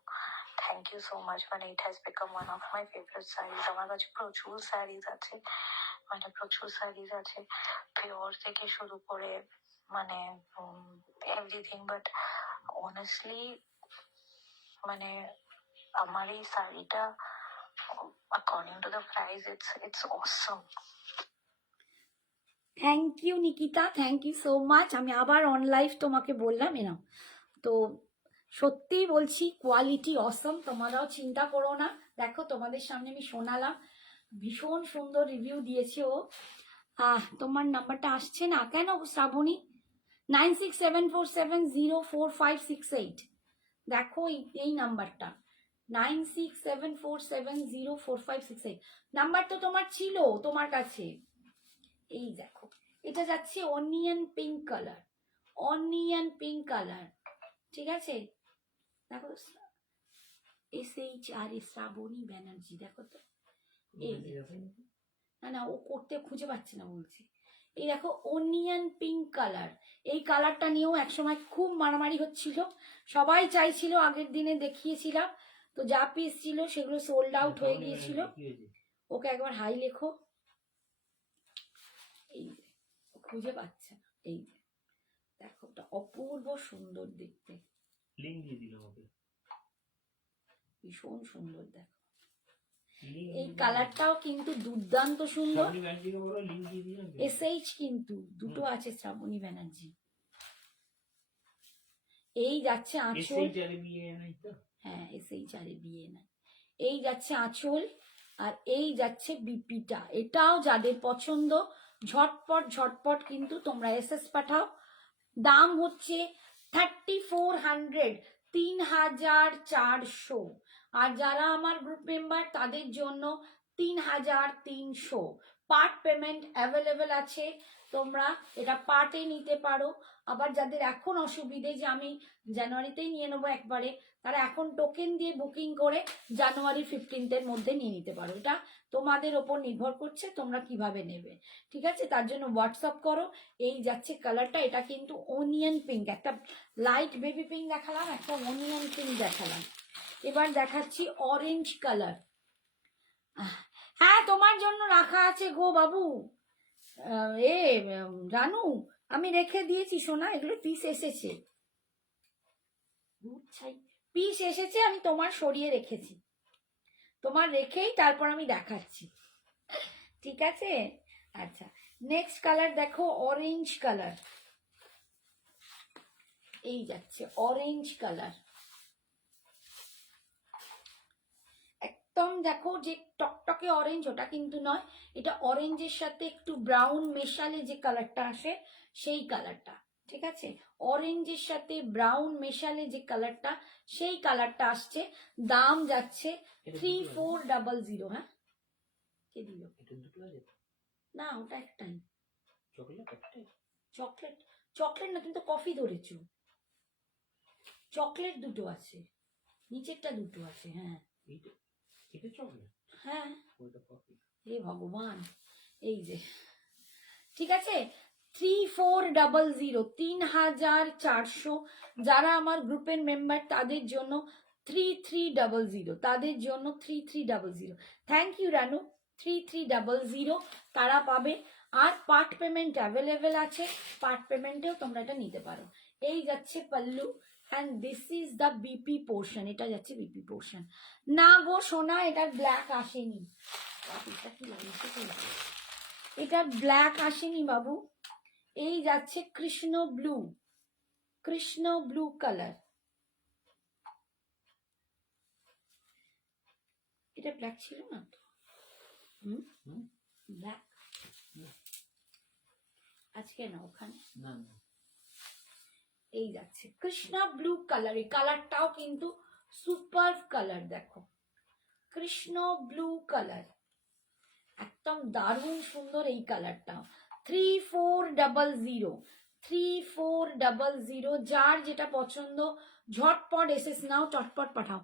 Thank you so much. মানে it has become one of my favourite saris. আমার কাছে প্রচুর শাড়িজ আছে, মানে প্রচুর শাড়িজ আছে, পিওর থেকে শুরু করে মানে এভরিথিং, বাট অনেস্টলি মানে আমার এই শাড়িটা according to the price it's awesome. Thank you Nikita, thank you so much. আমি আবার অন লাইভ তোমাকে বললাম এরম। তো সত্যিই বলছি, কোয়ালিটি অসম, তোমরাও চিন্তা করো না। দেখো, তোমাদের সামনে আমি শোনালাম, ভীষণ সুন্দর রিভিউ দিয়েছে ও। তোমার নাম্বারটা আসছে না কেন শ্রাবণী? 9674704568। দেখো এই নাম্বারটা 9674704568 নাম্বার তো তোমার ছিল তোমার কাছে। এই দেখো, এটা যাচ্ছে onion pink colour, onion pink colour, ঠিক আছে? দেখো, SHR শ্রাবণী ব্যানার্জি, দেখো তো। এই না ও করতে খুঁজে পাচ্ছে না বলছি। এই দেখো, অনিয়ন পিঙ্ক কালার। এই কালারটা নিয়েও একসময় খুব মারামারি হচ্ছিল, সবাই চাইছিল, আগের দিনে দেখিয়েছিলাম, তো যা পিস ছিল সেগুলো সোল্ড আউট হয়ে গিয়েছিল। ওকে একবার হাই লেখো। এই যে খুঁজে পাচ্ছে না। এই যে দেখো, ওটা অপূর্ব সুন্দর দেখতে, লিংক দিয়ে দিলাম ওকে, ভীষণ সুন্দর। দেখো, এই কালারটাও কিন্তু দুর্দান্ত সুন্দর। SH কিন্তু দুটো আছে, শ্রাবণী ব্যানার্জি। এই যাচ্ছে আঁচল, হ্যাঁ SHR বিয়ে নাই। এই যাচ্ছে আঁচল, আর এই যাচ্ছে বিপিটা। এটাও যাদের পছন্দ, ঝটপট ঝটপট কিন্তু তোমরা SS পাঠাও। দাম হচ্ছে 3400, 3400। আর যারা আমার গ্রুপ মেম্বার তাদের জন্য 3300। পার্ট পেমেন্ট অ্যাভেলেবেল আছে, তোমরা এটা পার্টে নিতে পারো। আবার যাদের এখন অসুবিধে যে আমি জানুয়ারিতেই নিয়ে নেবো একবারে, তারা এখন টোকেন দিয়ে বুকিং করে জানুয়ারি 15 মধ্যে নিয়ে নিতে পারো। এটা তোমাদের ওপর নির্ভর করছে তোমরা কিভাবে নেবে, ঠিক আছে? তার জন্য হোয়াটসঅ্যাপ করো। এই যাচ্ছে কালারটা, এটা কিন্তু অনিয়ন পিঙ্ক, একটা লাইট বেবি পিঙ্ক দেখালাম, একটা অনিয়ন পিঙ্ক দেখালাম, এবার দেখাচ্ছি অরেঞ্জ কালার। হ্যাঁ, তোমার জন্য রাখা আছে গো বাবু। জানু, আমি রেখে দিয়েছি সোনা, এগুলো পিস এসেছে, পিস এসেছে, আমি তোমার সরিয়ে রেখেছি, তোমার রেখেই তারপর আমি দেখাচ্ছি, ঠিক আছে? আচ্ছা, নেক্সট কালার দেখো, অরেঞ্জ কালার। এই যাচ্ছে অরেঞ্জ কালার, একদম দেখো যে টকটকে অরেঞ্জ, ওটা কিন্তু নয়, এটা অরেঞ্জের সাথে একটু ব্রাউন মেশালে যে কালারটা আসে সেই কালারটা, ঠিক আছে? অরেঞ্জের সাথে ব্রাউন মেশালে যে কালারটা, সেই কালারটা আসছে। দাম যাচ্ছে 3400। হ্যাঁ, কে দিল? না, ওটা একটাই চকলেট, চকলেট না কিন্তু কফি ধরেছো, চকলেট দুটো আছে, নিচেরটা দুটো আছে। হ্যাঁ হ্যাঁ, হে ভগবান, এই যে, ঠিক আছে? 3400, 3400। যারা আমার গ্রুপের মেম্বার তাদের জন্য 3300, তাদের জন্য 3300। থ্যাংক ইউ রানু, 3300 তারা পাবে। আর পার্ট পেমেন্ট অ্যাভেলেবেল আছে, পার্ট পেমেন্টেও তোমরা এটা নিতে পারো। এই যাচ্ছে pallu, and this is the BP portion, এটা যাচ্ছে বিপি পোর্শন। না গো সোনা, এটার ব্ল্যাক আসেনি, এটা কি লাগিয়েছে? এটা ব্ল্যাক আসেনি বাবু, এই যাচ্ছে কৃষ্ণ ব্লু কালার। এটা ব্ল্যাক ছিল না তো? ব্ল্যাক আজকে না, ওখানে না না এই যাচ্ছে কৃষ্ণ ব্লু কালার। এই কালারটাও কিন্তু সুপার কালার, দেখো কৃষ্ণ ব্লু কালার, একদম দারুণ সুন্দর এই কালারটাও। 3400 যার যেটা পছন্দ ঝটপট এসএস নাও, চটপট পাঠাও।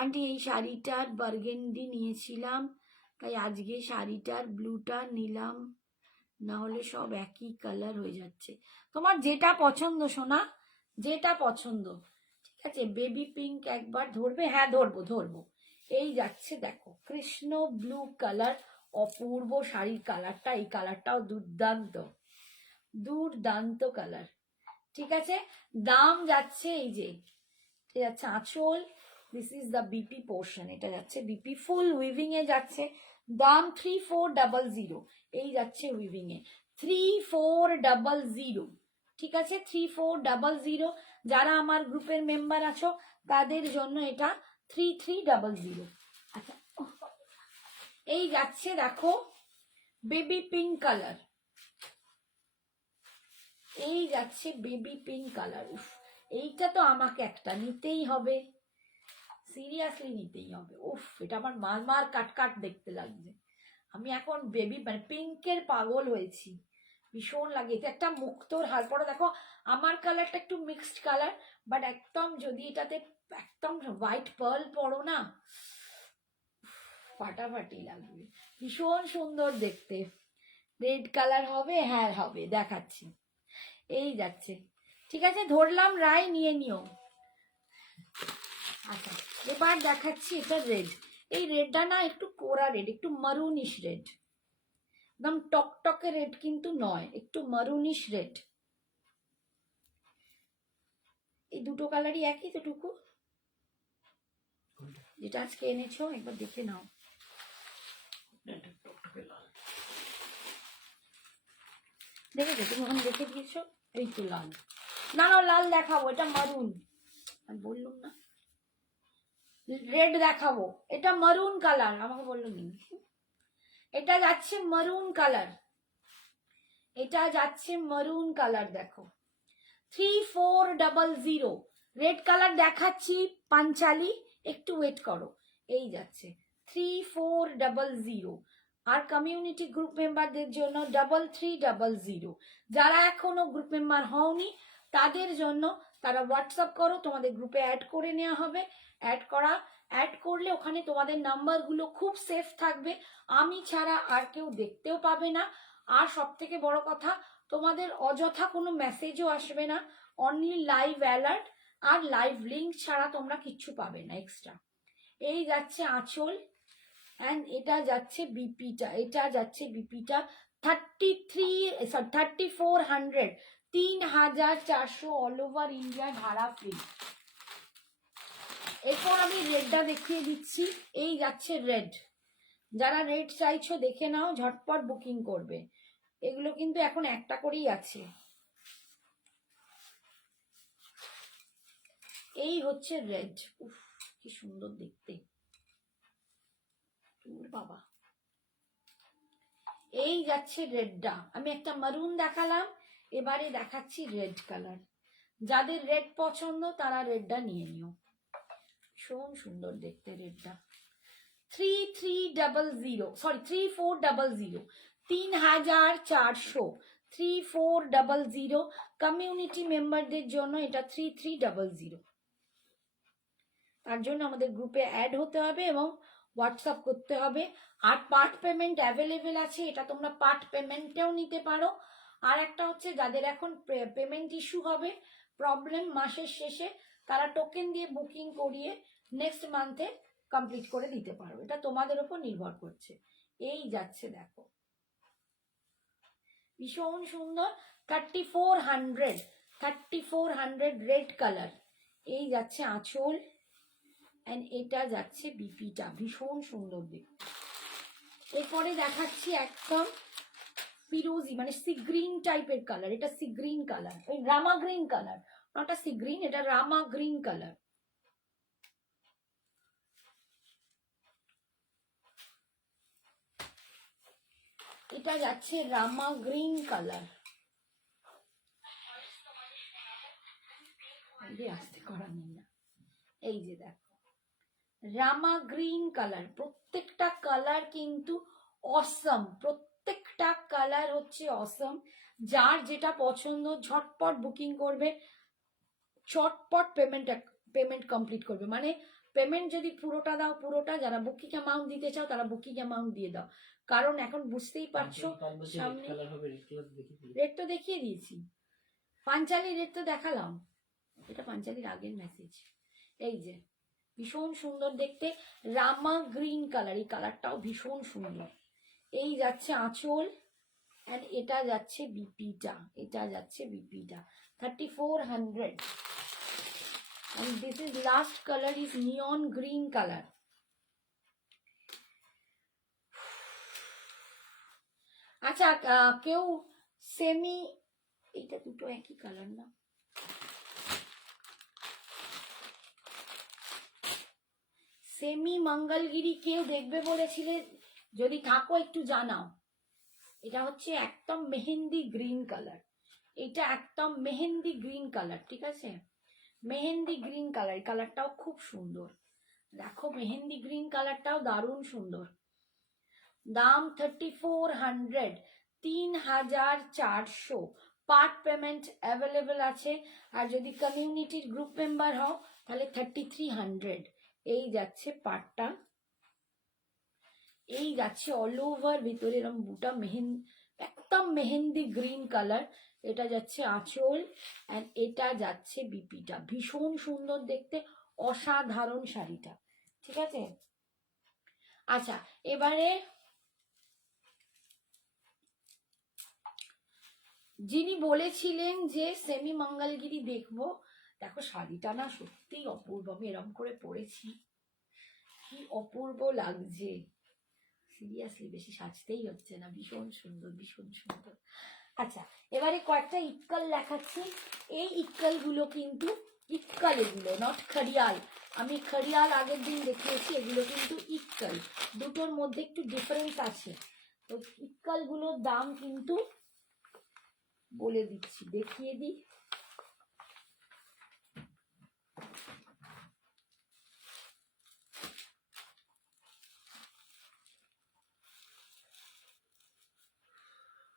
আন্টি এই শাড়িটার বার্গেন্ডি নিয়েছিলাম, তাই আজকে শাড়িটার ব্লুটা নিলাম, না হলে সব একই কালার হয়ে যাচ্ছে। তোমার যেটা পছন্দ সোনা, যেটা পছন্দ। ঠিক আছে, বেবি পিঙ্ক একবার ধরবে? হ্যাঁ ধরবো। এই যাচ্ছে দেখো কৃষ্ণ ব্লু কালার, অপূর্ব শাড়ির কালারটা। এই কালারটাও দুর্দান্ত কালার। ঠিক আছে, দাম যাচ্ছে এই যে, এটা যাচ্ছে আঁচল, this is the BP portion, এটা যাচ্ছে বিপি ফুল উইভিং এ যাচ্ছে, দাম 3400। এই যাচ্ছে উইভিং এ 3400। ঠিক আছে, 3400। যারা আমার গ্রুপের মেম্বার আছো তাদের জন্য এটা 3300। আচ্ছা, এই যাচ্ছে দেখো বেবি পিঙ্ক কালার, এই যাচ্ছে বেবি পিঙ্ক কালার। এইটা তো আমাকে একটা নিতেই হবে, সিরিয়াসলি নিতেই হবে। এটা আমার মার কাট দেখতে লাগছে। আমি এখন বেবি মানে পিঙ্কের পাগল হয়েছি, ভীষণ লাগে। এটা একটা মুক্তোর হার পরে দেখো, আমার কালারটা একটু মিক্সড কালার, বাট একদম যদি এটাতে একদম হোয়াইট পার্ল পরো না, ফাটাফাটি লাগবে, ভীষণ সুন্দর দেখতে। রেড কালার হবে? হ্যাঁ হবে, দেখাচ্ছি। এই যাচ্ছে, ঠিক আছে, ধরলাম রায়, নিয়ে নিও। আচ্ছা, এবার দেখাচ্ছি এটা রেড। এই রেডটা না একটু কোরা রেড, একটু মারুনিশ রেড, একদম টকটকে রেড কিন্তু নয়, একটু মারুনিশ রেড। এই দুটো কালারই একই তো টুকু, যেটা আজকে এনেছো একবার দেখে নাও। এটা টকটকে লাল। দেখেছো তুমি, ওখানে দেখে দিয়েছো, এই তো লাল। না লাল দেখাবো, এটা মারুন, আমি বললাম না রেড দেখাবো, এটা মারুন কালার, আমাকে বললো নি। এটা যাচ্ছে মারুন কালার, এটা যাচ্ছে মারুন কালার, দেখো 3400। রেড কালার দেখাচ্ছি পাঞ্চালি, একটু ওয়েট করো। এই যাচ্ছে 3400। আর কমিউনিটি গ্রুপ মেম্বারদের জন্য 3300। যারা এখনো গ্রুপ মেম্বার হওনি তাদের জন্য, তারা হোয়াটসঅ্যাপ করো, তোমাদের গ্রুপে অ্যাড করে নেওয়া হবে। অ্যাড করলে ওখানে তোমাদের নাম্বারগুলো খুব সেফ থাকবে, আমি ছাড়া আর কেউ দেখতেও পাবে না। আর সব থেকে বড় কথা, তোমাদের অযথা কোনো মেসেজও আসবে না, অনলি লাইভ অ্যালার্ট আর লাইভ লিঙ্ক ছাড়া তোমরা কিচ্ছু পাবে না এক্সট্রা। এই যাচ্ছে আঁচল, অ্যান্ড এটা যাচ্ছে বিপিটা, 3400, 3400 অল ওভার ইন্ডিয়া ভাড়া ফ্রি। এরপর আমি রেডটা দেখিয়ে দিচ্ছি, এই যাচ্ছে রেড। যারা রেড চাইছো দেখে নাও, ঝটপট বুকিং করবে। এগুলো কিন্তু এখন একটা করেই আছে। এই হচ্ছে রেড, কি সুন্দর দেখতে বাবা। এই যাচ্ছে রেডটা, আমি একটা মারুন দেখালাম, এবারে দেখাচ্ছি রেড কালার। যাদের রেড পছন্দ তারা রেডটা নিয়ে নিও, ভীষণ সুন্দর দেখতে রেডটা। 3400, 3400, 3400। কমিউনিটি মেম্বারদের জন্য এটা 3300। তার জন্য আমাদের গ্রুপে অ্যাড হতে হবে এবং হোয়াটসঅ্যাপ করতে হবে। আর পার্ট পেমেন্ট অ্যাভেলেবেল আছে, এটা তোমরা পার্ট পেমেন্টেও নিতে পারো। আর একটা হচ্ছে, যাদের এখন পেমেন্ট ইস্যু হবে, প্রবলেম মাসের শেষে, তারা টোকেন দিয়ে বুকিং করিয়ে নেক্সট মান্থে কমপ্লিট করে দিতে পারো, এটা তোমাদের উপর নির্ভর করছে। এই যাচ্ছে দেখো, ভীষণ সুন্দর, 3400 রেড কালার। এই যাচ্ছে আঁচল, এন্ড এটা যাচ্ছে বিপিটা, ভীষণ সুন্দর দেখতে। এরপরে দেখাচ্ছি একদম ফিরোজি মানে সি গ্রিন টাইপের কালার, এটা সি গ্রিন কালার, ওই Rama green colour, not sea green, এটা রামা গ্রিন কালার। এটা যাচ্ছে রামা গ্রিন কালার, আস্তে করা নেই না, এই যে দেখো রামা গ্রিন কালার, প্রত্যেকটা কালার কিন্তু অসম, প্রত্যেকটা কালার হচ্ছে অসম। যার যেটা পছন্দ ঝটপট বুকিং করবে, চটপট পেমেন্ট কমপ্লিট করবে, মানে পেমেন্ট যদি পুরোটা দাও পুরোটা, যারা বুকিং অ্যামাউন্ট দিতে চাও তারা বুকিং অ্যামাউন্ট দিয়ে দাও, কারণ এখন বুঝতেই পারছো সামনে রেট তো দেখিয়ে দিয়েছি, পাঞ্চালি রেট তো দেখালাম, এটা পাঞ্চালির আগের মেসেজ। এই যে ভীষণ সুন্দর দেখতে রামা গ্রিন কালার, এই কালারটাও ভীষণ সুন্দর। এই যাচ্ছে আঁচল, এন্ড এটা যাচ্ছে বিপিটা, এটা যাচ্ছে বিপিটা 3400, and this is last color is neon green color. আচ্ছা কেউ সেমি, এটা দুটো একই কালার না, সেমি মঙ্গলগিরি কেউ দেখবে বলেছিলে, যদি থাকো একটু জানাও। এটা হচ্ছে একদম মেহেন্দি গ্রিন কালার, এটা একদম মেহেন্দি গ্রিন কালার, ঠিক আছে, মেহেন্দি গ্রিন কালার, এই কালারটাও খুব সুন্দর, দেখো মেহেন্দি গ্রিন কালারটাও দারুণ সুন্দর। দাম 3400, 3400, পার্ট পেমেন্ট অ্যাভেলেবেল আছে, আর যদি কমিউনিটির গ্রুপ মেম্বার হও তাহলে 3300। এই যাচ্ছে পার্টটা, এই যাচ্ছে অল ওভার ভিতরে এরকম বুটা মেহেন্দি, একদম মেহেন্দি গ্রিন কালার, এটা যাচ্ছে আঁচল, এন্ড এটা যাচ্ছে বিপিটা, ভীষণ সুন্দর দেখতে, অসাধারণ শাড়িটা, ঠিক আছে। আচ্ছা এবারে যিনি বলেছিলেন যে সেমি মঙ্গলগিরি দেখবো, দেখো শাড়িটা না সত্যিই অপূর্ব, আমি এরকম করে পরেছি কি অপূর্ব লাগছে, সিরিয়াসলি বেশি সাজতেই হচ্ছে না, ভীষণ সুন্দর ভীষণ সুন্দর। আচ্ছা এবারে কয়েকটা ইক্কাল দেখাচ্ছি, এই ইক্কাল গুলো কিন্তু ইক্কাল, এগুলো নট খড়িয়াল, আমি খড়িয়াল আগের দিন দেখিয়েছি, এগুলো কিন্তু ইক্কাল, দুটোর মধ্যে একটু ডিফারেন্স আছে, তো ইক্কাল গুলোর দাম কিন্তু বলে দিচ্ছি, দেখিয়ে দিই।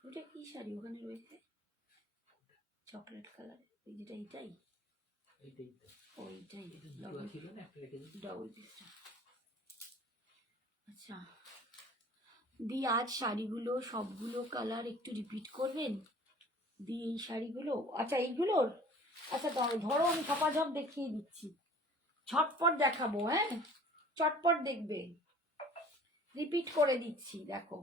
ওটা কি শাড়ি ওখানে রয়েছে চকলেট কালার, ওই যেটা এইটাই, ওইটাই ডাবল পিসটা। আচ্ছা দি আজ শাড়িগুলো সবগুলো কালার একটু রিপিট করবেন, দি এই শাড়িগুলো, আচ্ছা এইগুলোর, আচ্ছা ধরো আমি ঝপাঝপ দেখিয়ে দিচ্ছি, ঝটপট দেখাবো, হ্যাঁ চটপট দেখবে, রিপিট করে দিচ্ছি। দেখো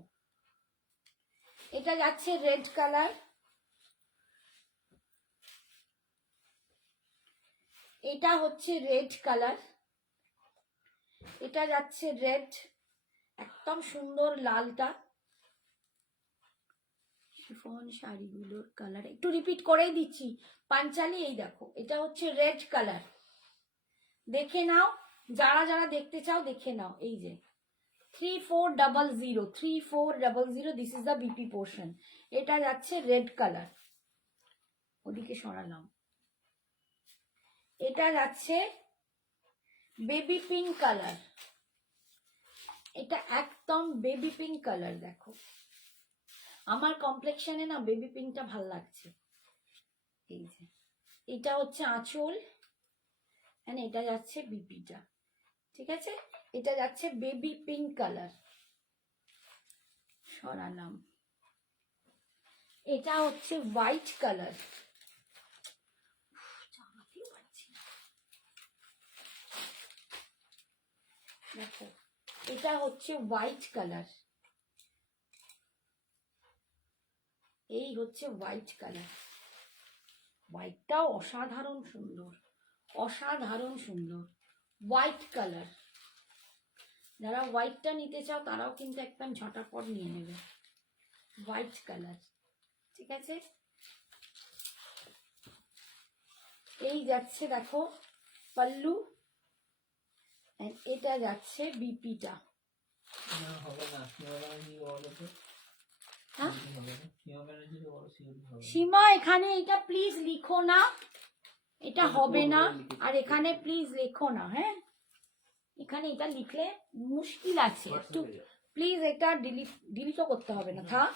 এটা যাচ্ছে রেড কালার, এটা হচ্ছে রেড কালার, এটা যাচ্ছে রেড, একদম সুন্দর লালটা, শিফন শাড়িগুলোর কালার একটু রিপিট করেই দিচ্ছি পাঞ্চালি। এই দেখো এটা হচ্ছে রেড কালার, দেখে নাও, যারা যারা দেখতে চাও দেখে নাও, এই যে 3400, 3400, this is the BP portion, এটা যাচ্ছে রেড কালার, ওদিকে সরালাম, এটা যাচ্ছে বেবি পিঙ্ক কালার, এটা একদম বেবি পিঙ্ক কালার, দেখো আমার কমপ্লেক্সনে না বেবি পিঙ্কটা ভাল লাগছে। এই যে এটা হচ্ছে আঁচল, এন্ড এটা যাচ্ছে বিপিটা, ঠিক আছে, এটা যাচ্ছে বেবি পিঙ্ক কালার, সরালাম, এটা হচ্ছে হোয়াইট কালার, দেখো এটা হচ্ছে হোয়াইট কালার, এই হচ্ছে হোয়াইট কালার, হোয়াইটটাও অসাধারণ সুন্দর, অসাধারণ সুন্দর হোয়াইট কালার, যারা হোয়াইটটা নিতে চাও তারাও কিন্তু একদম ঝটাপট নিয়ে নেবে, হোয়াইট কালার, ঠিক আছে। এই যাচ্ছে দেখো পাল্লু, and এটা যাচ্ছে বিপিটা। না হবে না, সীমা ব্যানার্জি বলো তো। হ্যাঁ? হবে না, সীমা ব্যানার্জি বলো, সিওরি হবে না। সীমা এখানে এটা প্লিজ লিখো না, এটা হবে না। আর এখানে প্লিজ লেখো না, হ্যাঁ, এখানে এটা লিখলে মুশকিল আছে একটু, প্লিজ এটা ডিলিটও করতে হবে না, থাক,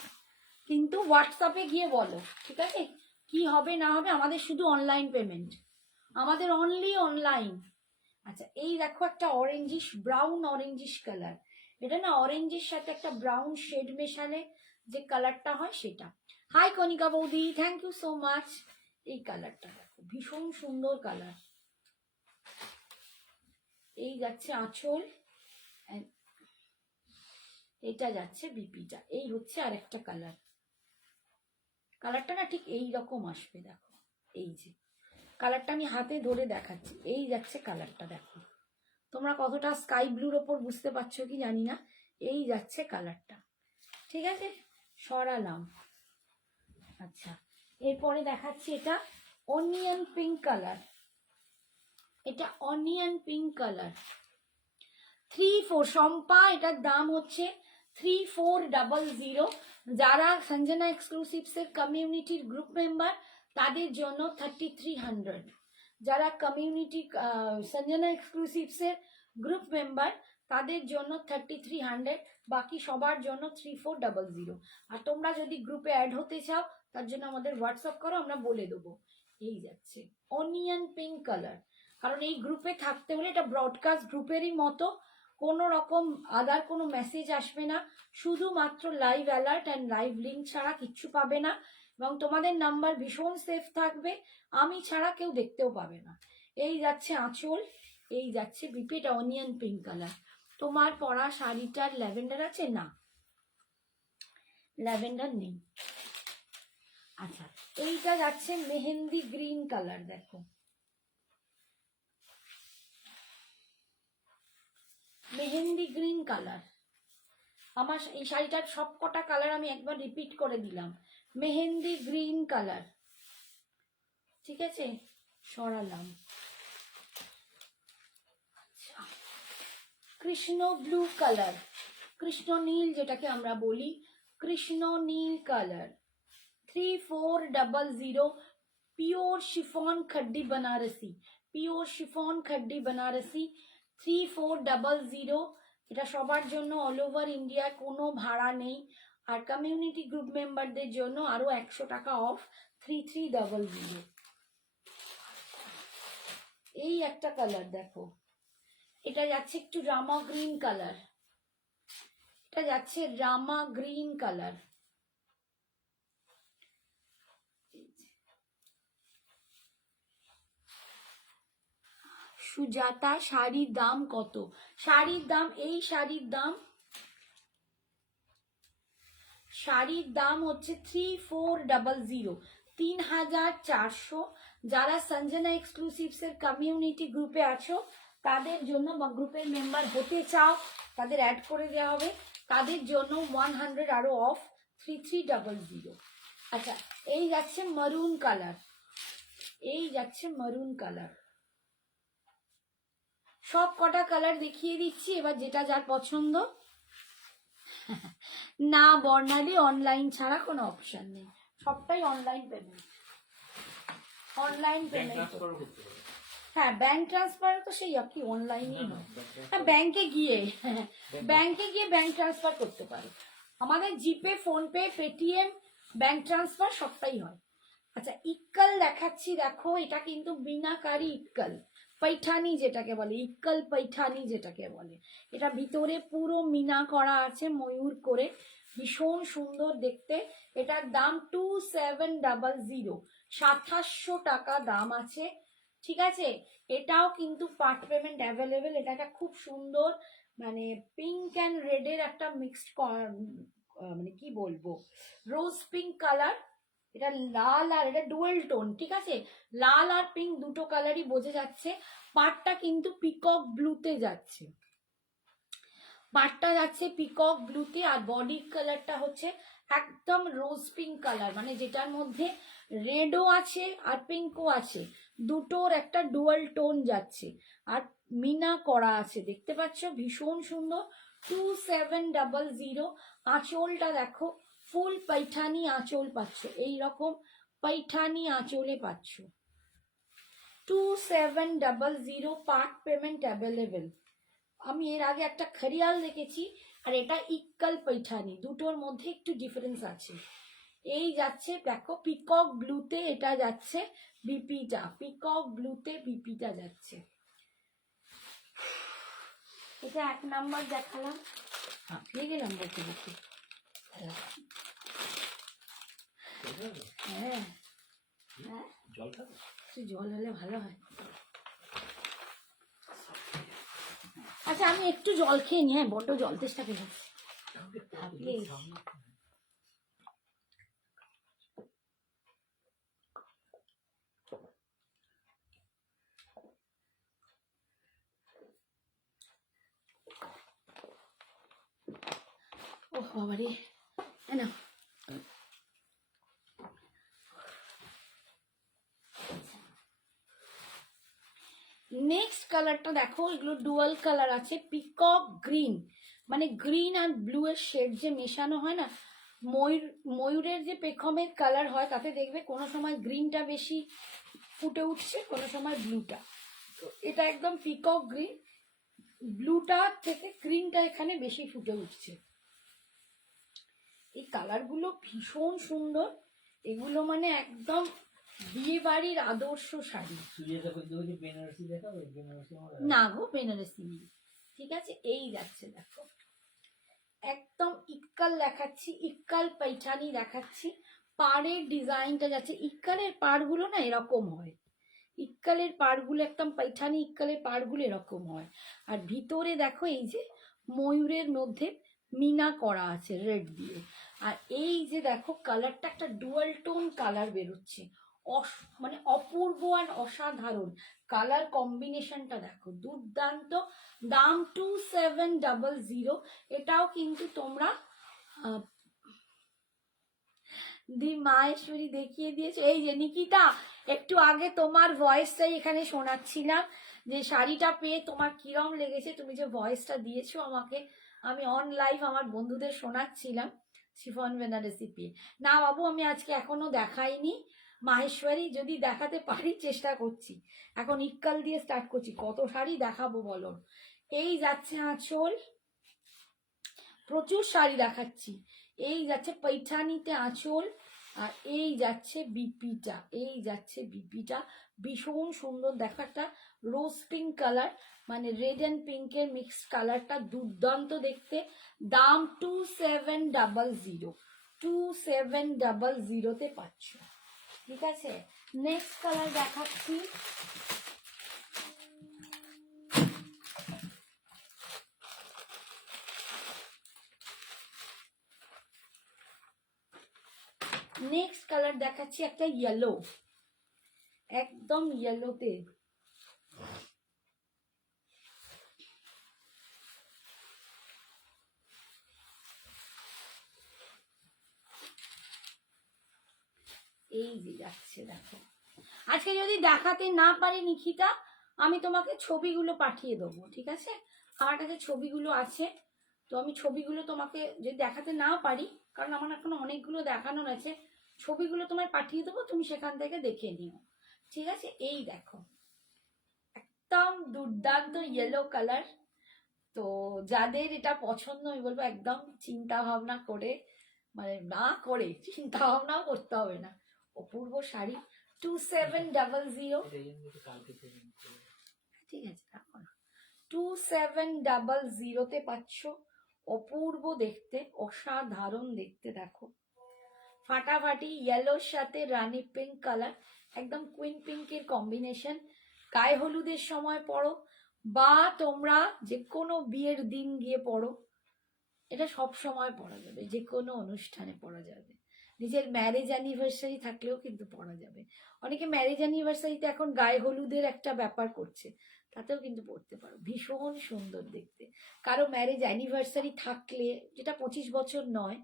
কিন্তু হোয়াটসঅ্যাপে গিয়ে বলো, ঠিক আছে, কি হবে না হবে। আমাদের শুধু অনলাইন পেমেন্ট, আমাদের অনলি অনলাইন। আচ্ছা, এই দেখো একটা অরেঞ্জিশ, ব্রাউন অরেঞ্জিশ কালার, এটা না অরেঞ্জের সাথে একটা ব্রাউন শেড মেশালে যে কালারটা হয় সেটা। হাই কনিকা বৌদি, থ্যাংক ইউ সো মাচ। এই কালারটা দেখো, ভীষণ সুন্দর কালার। এই যাচ্ছে আঁচল, and এটা যাচ্ছে বিপিটা। এই হচ্ছে আরেকটা কালার, কালারটা না ঠিক এই রকম আসবে, দেখো এই যে কালারটা আমি হাতে ধরে দেখাচ্ছি, এই যাচ্ছে কালারটা, দেখো তোমরা কতটা স্কাই ব্লুর ওপর বুঝতে পারছো কি জানি না, এই যাচ্ছে কালারটা, ঠিক আছে, সরালাম। আচ্ছা, এরপরে দেখাচ্ছি এটা অনিয়ন পিঙ্ক কালার, এটা অনিয়ন পিঙ্ক কালার 34 সম্পা, এটার দাম হচ্ছে 3400। যারা সঞ্জনা এক্সক্লুসিভস এর কমিউনিটির গ্রুপ মেম্বার তাদের জন্য 3300, যারা কমিউনিটি সঞ্জনা এক্সক্লুসিভস এর গ্রুপ মেম্বার তাদের জন্য 3300, বাকি সবার জন্য 3400। আর তোমরা যদি গ্রুপে অ্যাড হতে চাও তার জন্য আমাদের হোয়াটসঅ্যাপ করো, আমরা বলে দেবো। এই যাচ্ছে অনিয়ন পিঙ্ক কালার, কারণ এই গ্রুপে থাকতে হলে এটা ব্রডকাস্ট গ্রুপেরই মতো, কোনো রকম আদার কোনো মেসেজ আসবে না, শুধুমাত্র live alert and live link ছাড়া কিচ্ছু পাবে না, এবং তোমাদের নাম্বার ভীষণ সেফ থাকবে, আমি ছাড়া কেউ দেখতেও পাবে না। এই যাচ্ছে আঁচল, এই যাচ্ছে বিপি, এটা অনিয়ন পিঙ্ক কালার। তোমার পরা শাড়িটার ল্যাভেন্ডার আছে? না, ল্যাভেন্ডার নেই। আচ্ছা, এইটা যাচ্ছে মেহেন্দি গ্রিন কালার, দেখো মেহেন্দি গ্রিন কালার। আমার এই শাড়িটার সব কটা কালার আমি একবার রিপিট করে দিলাম, মেহেন্দি গ্রিন কালার, ঠিক আছে, সরালাম। আচ্ছা, কৃষ্ণ ব্লু কালার, কৃষ্ণ নীল যেটাকে আমরা বলি, কৃষ্ণ নীল colour 3400, pure chiffon খাড্ডি Banarasi, pure chiffon খাড্ডি Banarasi 3400। এটা সবার জন্য, অল ওভার ইন্ডিয়া, কোনো ভাড়া নেই। আর কমিউনিটি গ্রুপ মেম্বারদের জন্য আরো 100 টাকা অফ, 3300। এই একটা কালার দেখো, এটা যাচ্ছে একটু রামা গ্রিন কালার, এটা যাচ্ছে রামা গ্রিন কালার। সুজাতা, শাড়ির দাম কত? শাড়ির দাম, এই শাড়ির দাম হচ্ছে 3400, 3400। যারা সঞ্জনা এক্সক্লুসিভস এর কমিউনিটি গ্রুপে আছো তাদের জন্য, বা গ্রুপের মেম্বার হতে চাও তাদের অ্যাড করে দেওয়া হবে, তাদের জন্য 100 আরো অফ, 3300। আচ্ছা, এই যাচ্ছে মারুন কালার, এই যাচ্ছে মারুন কালার। সব কটা কালার দেখিয়ে দিচ্ছি, এবার যেটা যার পছন্দ। না বর্ণালী, অনলাইন ছাড়া কোনো অপশন নেই, সবটাই অনলাইন পেমেন্ট, অনলাইন পেমেন্ট। হ্যাঁ, ব্যাংক ট্রান্সফার তো সেই কি অনলাইনই হয়, হ্যাঁ ব্যাংকে গিয়ে ব্যাংক ট্রান্সফার করতে পারো। আমাদের জিপে, ফোনপে, পেটিএম, ব্যাংক ট্রান্সফার সবটাই হয়। আচ্ছা, ইক্কল দেখাচ্ছি, দেখো এটা কিন্তু বিনাকারি ইক্কল, पैठानी যেটাকে বলে, ইক্কল पैठानी যেটাকে বলে, এটা ভিতরে পুরো মিনা করা আছে ময়ূর করে, ভীষণ সুন্দর দেখতে। এটার দাম 2700, 2700 টাকা দাম আছে, ঠিক আছে। এটাও কিন্তু পার্ট পেমেন্ট অ্যাভেলেবেল। এটা একটা খুব সুন্দর, মানে পিঙ্ক অ্যান্ড রেডের একটা মিক্সড, মানে কি বলবো, রোজ পিঙ্ক কালার, এটা লাল আর এটা ডুয়েল টোন, ঠিক আছে, লাল আর পিঙ্ক দুটো কালারই বোঝা যাচ্ছে। পাটটা কিন্তু পিকক ব্লুতে যাচ্ছে, পাড়টা যাচ্ছে পিকক ব্লুতে, আর বডির কালারটা হচ্ছে একদম রোজ পিঙ্ক কালার, মানে যেটার মধ্যে রেডও আছে আর পিঙ্কও আছে, দুটোর একটা ডুয়াল টোন যাচ্ছে, আর মিনা করা আছে, দেখতে পাচ্ছ ভীষণ সুন্দর। 2700। আঁচলটা দেখো ফুল पैठानी আঁচল পাচ্ছ, এইরকম पैठानी আঁচলে পাচ্ছ। 2700 পার্ট পেমেন্ট অ্যাভেলেবেল। আমি এর আগে একটা খরিয়াল দেখেছি, আর এটা ইক্কাল पैठानी, দুটোর মধ্যে একটু ডিফারেন্স আছে। এই যাচ্ছে দেখো পিকক ব্লুতে, এটা যাচ্ছে বিপিটা, পিকক ব্লুতে বিপিটা যাচ্ছে। এটা 1 নাম্বার দেখালাম, হাঁপিয়ে গেলাম বলতে বলতে। হ্যাঁ হ্যাঁ, জল খাবে? একটু জল হলে ভালো হয়। আচ্ছা আমি একটু জল খেয়ে নি, হ্যাঁ বড্ড জল তেষ্টা পেয়ে যাচ্ছে। হাঁপিয়ে গেছি। ওহ বাবারে, না নেক্সট কালারটা দেখো, এগুলো ডুয়াল কালার আছে, পিকক গ্রিন, মানে গ্রিন আর ব্লু এর শেড যে মেশানো হয় না, ময়ূরের যে পেখমের কালার হয় তাতে দেখবে কোনো সময় গ্রিনটা বেশি ফুটে উঠছে, কোনো সময় ব্লুটা। তো এটা একদম পিকক গ্রিন, ব্লুটা থেকে গ্রিনটা এখানে বেশি ফুটে উঠছে। এই কালারগুলো ভীষণ সুন্দর, এগুলো মানে একদম বিয়ে বাড়ির আদর্শ শাড়ি। সুজিয়াটা করতে বলছি বেনারসি দেখাবো, বেনারসি আমার না গো বেনারসি নেই, ঠিক আছে। এই যাচ্ছে দেখো একদম ইক্কাল দেখাচ্ছি, ইক্কাল पैठानी দেখাচ্ছি, পাড়ের ডিজাইনটা যাচ্ছে, ইক্কালের পাড়গুলো না এরকম হয়, ইক্কালের পাড়গুলো একদম पैठानी ইক্কালের পাড়গুলো এরকম হয়, আর ভিতরে দেখো এই যে ময়ূরের মধ্যে মিনা করা আছে রেড দিয়ে, আর এই যে দেখো কালারটা একটা ডুয়াল টোন কালার বেরোচ্ছে, মানে অপূর্ব আর অসাধারণ কালার কম্বিনেশনটা দেখো, দুর্দান্ত। দাম 2700। এটাও কিন্তু তোমরা দি মাহেশ্বরী দেখিয়ে দিয়েছে। এই যে নিকিতা, একটু আগে তোমার ভয়েসটাই এখানে শোনাচ্ছিলাম, যে শাড়িটা পেয়ে তোমার কিরম লেগেছে, তুমি যে ভয়েসটা দিয়েছো আমাকে, আমি অন লাইভ আমার বন্ধুদের শোনাচ্ছিলাম শিফন বেনারসি পেয়ে। না বাবু আমি আজকে এখনো দেখাইনি মাহেশ্বরী, যদি দেখাতে পারি চেষ্টা করছি, এখন ইক্কাল দিয়ে স্টার্ট করছি, কত শাড়ি দেখাবো বলো। এই যাচ্ছে আঁচল, প্রচুর শাড়ি দেখাচ্ছি, এই যাচ্ছে पैठानीতে আঁচল, আর এই যাচ্ছে বিপিটা, এই যাচ্ছে বিপিটা ভীষণ সুন্দর দেখো, একটা রোজ পিঙ্ক কালার, মানে রেড অ্যান্ড পিঙ্কের মিক্সড কালারটা দুর্দান্ত দেখতে। দাম 2700, 2700 পাচ্ছ, ঠিক আছে। নেক্সট কালার দেখাচ্ছি, নেক্সট কালার দেখাচ্ছি একটা ইয়েলো, একদম ইয়েলোতে, এই যে যাচ্ছে দেখো। আজকে যদি দেখাতে না পারি নিখিতা, আমি তোমাকে ছবিগুলো পাঠিয়ে দেবো, ঠিক আছে, আমার কাছে ছবিগুলো আছে, তো আমি ছবিগুলো তোমাকে যদি দেখাতে না পারি, কারণ আমার এখন অনেকগুলো দেখানোর আছে, ছবিগুলো তোমায় পাঠিয়ে দেবো, তুমি সেখান থেকে দেখে নিও, ঠিক আছে। এই দেখো একদম দুর্দান্ত ইয়েলো কালার, তো যাদের এটা পছন্দ আমি বলবো একদম চিন্তা ভাবনা করে, মানে না করে চিন্তা ভাবনাও করতে হবে না, অপূর্ব শাড়ি। 2700, এটাই জন্য তো কালকে পেমেন্ট করবো। ঠিক আছে রাখো না। 2700 পাচ্ছ, অপূর্ব দেখতে, অসাধারণ দেখতে দেখো, ফাটাফাটি ইয়েলোর সাথে রানী পিঙ্ক কালার, একদম কুইন পিঙ্কের কম্বিনেশন, গায়ে হলুদের সময় পরো, বা তোমরা যে কোনো বিয়ের দিন গিয়ে পরো, এটা সব সময় পরা যাবে, যে কোনো অনুষ্ঠানে পরা যাবে, নিজের ম্যারেজ অ্যানিভার্সারি থাকলেও কিন্তু পরা যাবে। অনেকে ম্যারেজ অ্যানিভার্সারিতে এখন গায়ে হলুদের একটা ব্যাপার করছে, তাতেও কিন্তু পরতে পারো, ভীষণ সুন্দর দেখতে। কারো ম্যারেজ অ্যানিভার্সারি থাকলে, যেটা 25 বছর নয়,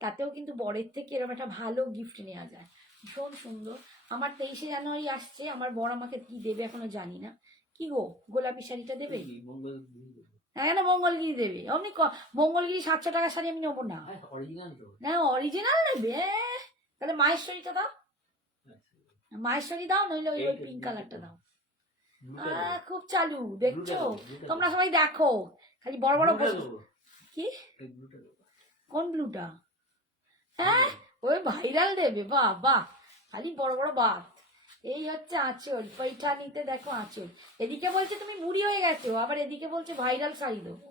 তাতেও কিন্তু বরের থেকে এরকম একটা ভালো গিফট নেওয়া যায়, ভীষণ সুন্দর। আমার 23শে জানুয়ারি আসছে, আমার বর আমাকে কি দেবে এখনো জানি না। কি গো, গোলাপি শাড়িটা দেবে? হ্যাঁ না, মঙ্গলগিরি দেবে। অমনি মঙ্গলগিরি 700 টাকার শাড়ি আমি নেবো না। না, অরিজিনাল নেবে? তাহলে মাহেশ্বরীটা দাও, মাহেশ্বরী দাও, নইলে ওই পিঙ্ক কালারটা দাও। খুব চালু দেখছো তোমরা সবাই, দেখো খালি বড় বড় কি, কোন ব্লুটা? হ্যাঁ, ওই ভাইরাল দেবে, বাহ বাহ, খালি বড় বড় বাত। এই হচ্ছে আঁচল, পৈঠানিতে দেখো আঁচল। এদিকে বলছে তুমি বুড়ি হয়ে গেছো, আবার এদিকে বলছে ভাইরাল শাড়ি দেবো।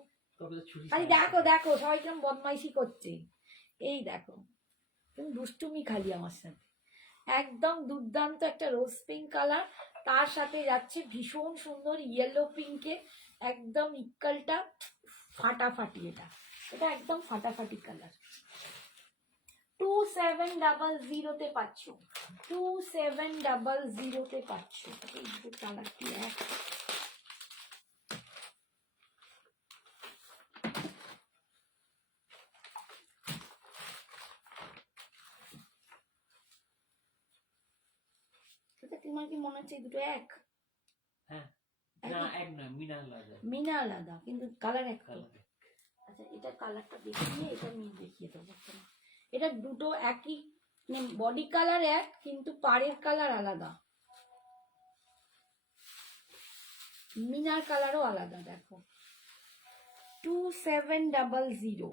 খালি দেখো দেখো সবাই কেমন বদমাইশি করছে। এই দেখো, তুমি দুষ্টুমি খালি আমার সাথে। একদম দুর্দান্ত একটা রোজ পিঙ্ক কালার, তার সাথে যাচ্ছে ভীষণ সুন্দর ইয়েলো পিঙ্কে একদম ইক্কালটা ফাটাফাটি। এটা এটা একদম ফাটাফাটি কালার। 2700 তে পাচ্ছ, 2700 তে পাচ্ছ। এই দুটো কালারটি এক। তোমার কি মনে হচ্ছে এই দুটো এক? হ্যাঁ, না এক না, মিনা আলাদা। মিনা আলাদা কিন্তু কালার এক। আচ্ছা, এটা কালারটা দেখিয়ে এটা আমি দেখিয়ে দেবো। এটা দুটো একই, মানে বডি কালার এক কিন্তু পাড়ের কালার আলাদা, মিনার কালারও আলাদা। দেখো 2700।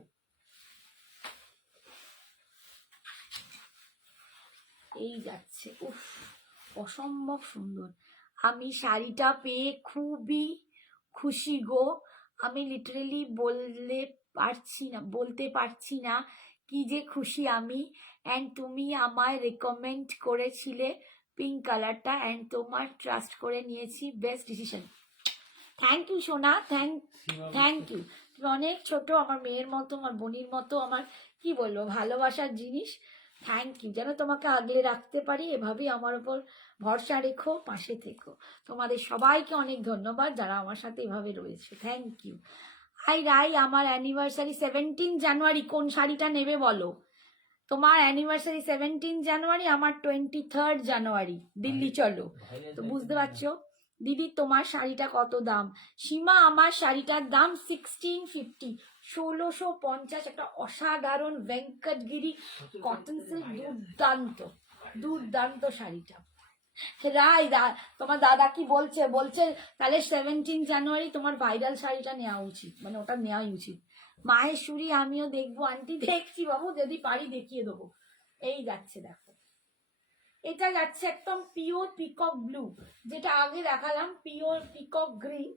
এই যাচ্ছে, উফ অসম্ভব সুন্দর। আমি শাড়িটা পেয়ে খুবই খুশি গো, আমি লিটারেলি বলতে পারছি না কি যে খুশি আমি। অ্যান্ড তুমি আমায় রেকমেন্ড করেছিলে পিঙ্ক কালারটা, অ্যান্ড তোমার ট্রাস্ট করে নিয়েছি, বেস্ট ডিসিশন। থ্যাংক ইউ সোনা, থ্যাংক ইউ। তুমি অনেক ছোট, আমার মেয়ের মতো, আমার বোনির মতো, আমার কি বলবো ভালোবাসার জিনিস। থ্যাংক ইউ, যেন তোমাকে আগলে রাখতে পারি, এভাবেই আমার ওপর ভরসা রেখো, পাশে থেকো। তোমাদের সবাইকে অনেক ধন্যবাদ যারা আমার সাথে এভাবে রয়েছে, থ্যাংক ইউ। রাই, আমার অ্যানিভার্সারি 17 জানুয়ারি, কোন শাড়িটা নেবে বলো? তোমার অ্যানিভার্সারি 17 জানুয়ারি, আমার 23 জানুয়ারি, দিল্লি চলো। তো বুঝতে পারছো দিদি তোমার শাড়িটা কত দাম? সীমা, আমার শাড়িটার দাম 1650, 1650। একটা অসাধারণ ভেঙ্কটগিরি কটন সিল্ক, দুর্দান্ত দুর্দান্ত শাড়িটা। রাই, তোমার দাদা কি বলছে? বলছে তাহলে 17 জানুয়ারি তোমার ভাইরাল শাড়িটা নেওয়া উচিত, মানে ওটা নেওয়াই উচিত। মাহেশ্বরী, আমিও দেখবো আন্টি, দেখছি বাবু, যদি পারি দেখিয়ে দেবো। এই যাচ্ছে, দেখো এটা যাচ্ছে একদম পিওর পিকক ব্লু, যেটা আগে দেখালাম পিওর পিকক গ্রিন,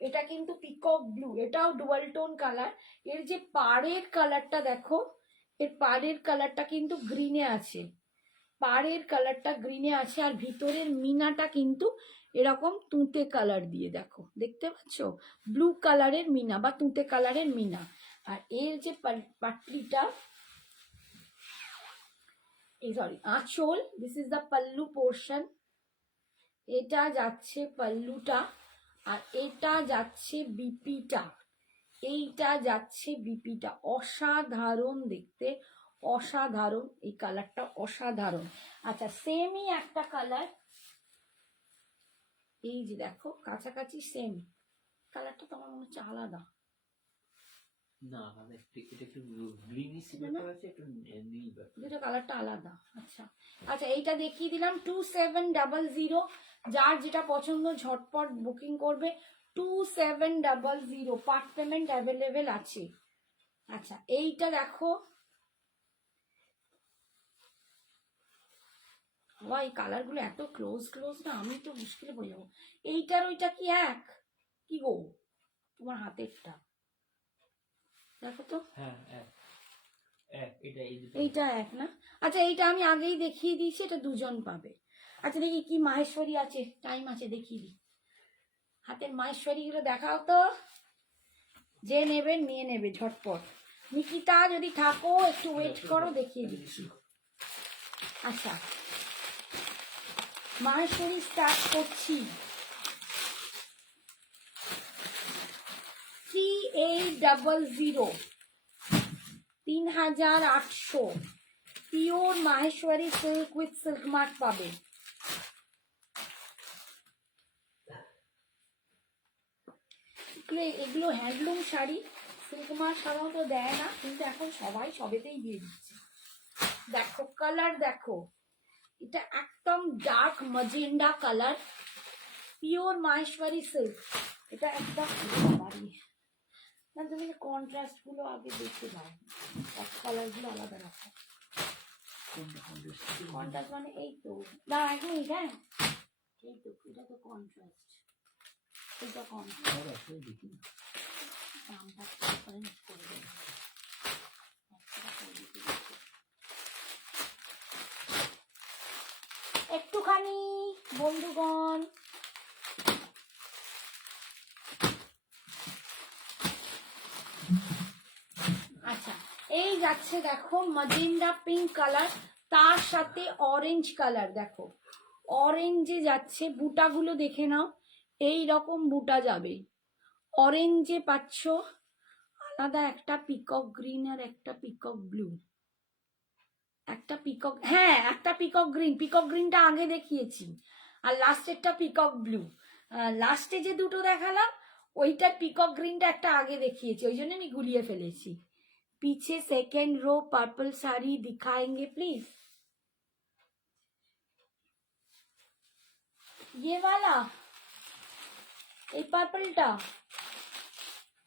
এটা কিন্তু পিকক ব্লু, এটাও ডুয়াল টোন কালার। এর যে পাড়ের কালারটা দেখো, এর পাড়ের কালারটা কিন্তু গ্রিনে আছে, পাড়ের কালারটা গ্রিনে আছে, আর ভিতরের মিনাটা কিন্তু এরকম তুঁতে কালার দিয়ে, দেখো দেখতে পাচ্ছ, ব্লু কালারের মিনা বা তুঁতে কালারের মিনা। আর এর যে পাটলিটা, আঁচল, this is the pallu portion, এটা যাচ্ছে পাল্লুটা, আর এটা যাচ্ছে বিপিটা, এইটা যাচ্ছে বিপিটা। অসাধারণ দেখতে, অসাধারণ, এই কালারটা অসাধারণ। আচ্ছা, সেমই একটা কালার, এই যে দেখো কাছাকাছি সেম কালারটা, তোমার মনে হচ্ছে আলাদা না, এটা একটু গ্রিনিশ ব্যাপার আছে, একটু নীল ব্যাপার, দুটো কালারটা আলাদা। আচ্ছা আচ্ছা, এইটা দেখিয়ে দিলাম 2700, যার যেটা পছন্দ ঝটপট বুকিং করবে। 2700, পার্ট পেমেন্ট অ্যাভেলেবেল আছে। আচ্ছা, এইটা দেখো, এই কালারগুলো এত ক্লোজ ক্লোজ না, আমি তো মুশকিলে পড়ে যাবো। এইটার ওইটা কি এক? কি গো, তোমার হাতেরটা দেখো তো। হ্যাঁ এইটা এক না? আচ্ছা, এইটা আমি আগেই দেখিয়ে দিয়েছি, এটা দুজন পাবে। আচ্ছা দেখি কি মাহেশ্বরী আছে, টাইম আছে, দেখিয়ে দিই। হাতের মাহেশ্বরী গুলো দেখাও তো, যে নেবে নিয়ে নেবে ঝটপট। নিকিতা যদি থাকো একটু ওয়েট করো, দেখিয়ে দিচ্ছি। আচ্ছা, মাহেশ্বরী স্টার্ট করছি। 3800, 3800 pure Maheshwari silk with silk mark পাবে। এগুলো হ্যান্ডলুম শাড়ি, সিল্ক মার্ক সাধারণত দেয় না, কিন্তু এখন সবাই সবেতেই দিয়ে দিচ্ছে। দেখো কালার, দেখো এটা একদম dark magenta colour, pure Maheshwari silk. এটা একদম না, তুমি কন্ট্রাস্ট গুলো আগে দেখতে পাও, কালার গুলো আলাদা রাখো। কন্ট্রাস্ট মানে এই তো না, এখন এটা এই তো, এটা তো কন্ট্রাস্ট, এটা কন্ট্রাস্ট। দামটা ডিফারেন্স করে দেবো, একটুখানি বন্ধুগণ। আচ্ছা, এই যাচ্ছে দেখো ম্যাজেন্ডা পিঙ্ক কালার, তার সাথে অরেঞ্জ কালার। দেখো অরেঞ্জে যাচ্ছে, বুটাগুলো দেখে নাও, এই রকম বুটা যাবে। অরেঞ্জে পাচ্ছ আলাদা একটা পিকক গ্রিন আর একটা পিকক ব্লু, একটা পিকক, হ্যাঁ একটা পিকক গ্রিন, পিকক গ্রিনটা আগে দেখিয়েছি, আর লাস্টেরটা পিকক ব্লু। লাস্টে যে দুটো দেখালাম ওইটা পিকক গ্রিনটা একটা আগে দেখিয়েছি, ওই জন্য আমি গুলিয়ে ফেলেছি। पीछे सेकेंड रो पर्पल साड़ी दिखाएंगे प्लीज। ये वाला, ये पर्पलটা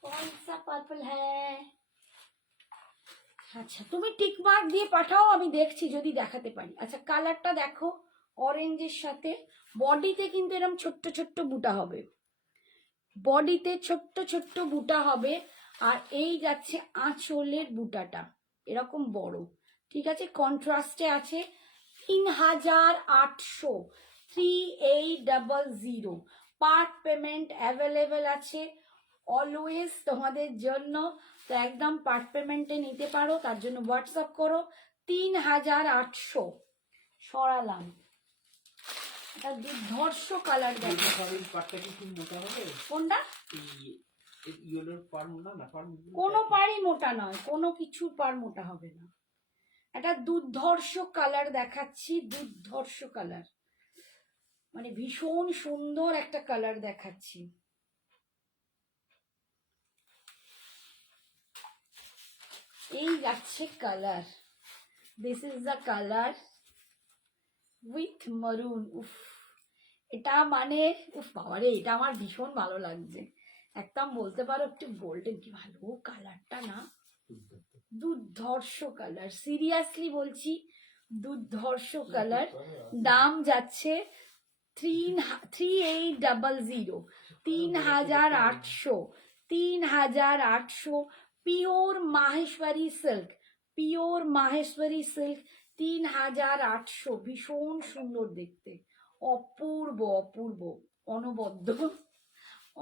कौन सा पर्पल है? আচ্ছা তুমি টিক মার্ক দিয়ে পাঠাও, আমি দেখছি যদি দেখাতে পারি। আচ্ছা কালারটা দেখো, অরেঞ্জের সাথে, বডিতে কিন্তু এরকম ছোট্ট ছোট্ট বুটা হবে, বডিতে ছোট্ট ছোট্ট বুটা হবে। আর এই যাচ্ছে আঁচলের বুটাটা এরকম বড়, ঠিক আছে, কন্ট্রাস্টে আছে। 3800, 3800 পার্ট পেমেন্ট অ্যাভেলেবেল আছে অলওয়েজ তোমাদের জন্য। তো একদম পার্ট পেমেন্টে নিতে পারো, তার জন্য হোয়াটসঅ্যাপ করো। 3800 সরালাম। এটা দুর্ধর্ষ কালার দেখো। কোনটা? কোনো পাড়ই মোটা নয়, কোনো কিছুর পাড় মোটা হবে না। একটা দুর্ধর্ষ কালার দেখাচ্ছি, দুর্ধর্ষ কালার, মানে ভীষণ সুন্দর একটা কালার দেখাচ্ছি। এই যাচ্ছে colour, this is the colour with মারুন। উফ, এটা মানে উফ বাবারে, এটা আমার ভীষণ ভালো লাগছে। একদম বলতে পারো একটু গোল্ডেন, কি ভালো কালারটা না, দুর্ধর্ষ কালার, সিরিয়াসলি বলছি দুর্ধর্ষ কালার। দাম যাচ্ছে 3800, 3800, 3800 pure Maheshwari silk, pure Maheshwari silk 3800। ভীষণ সুন্দর দেখতে, অপূর্ব অপূর্ব, অনবদ্য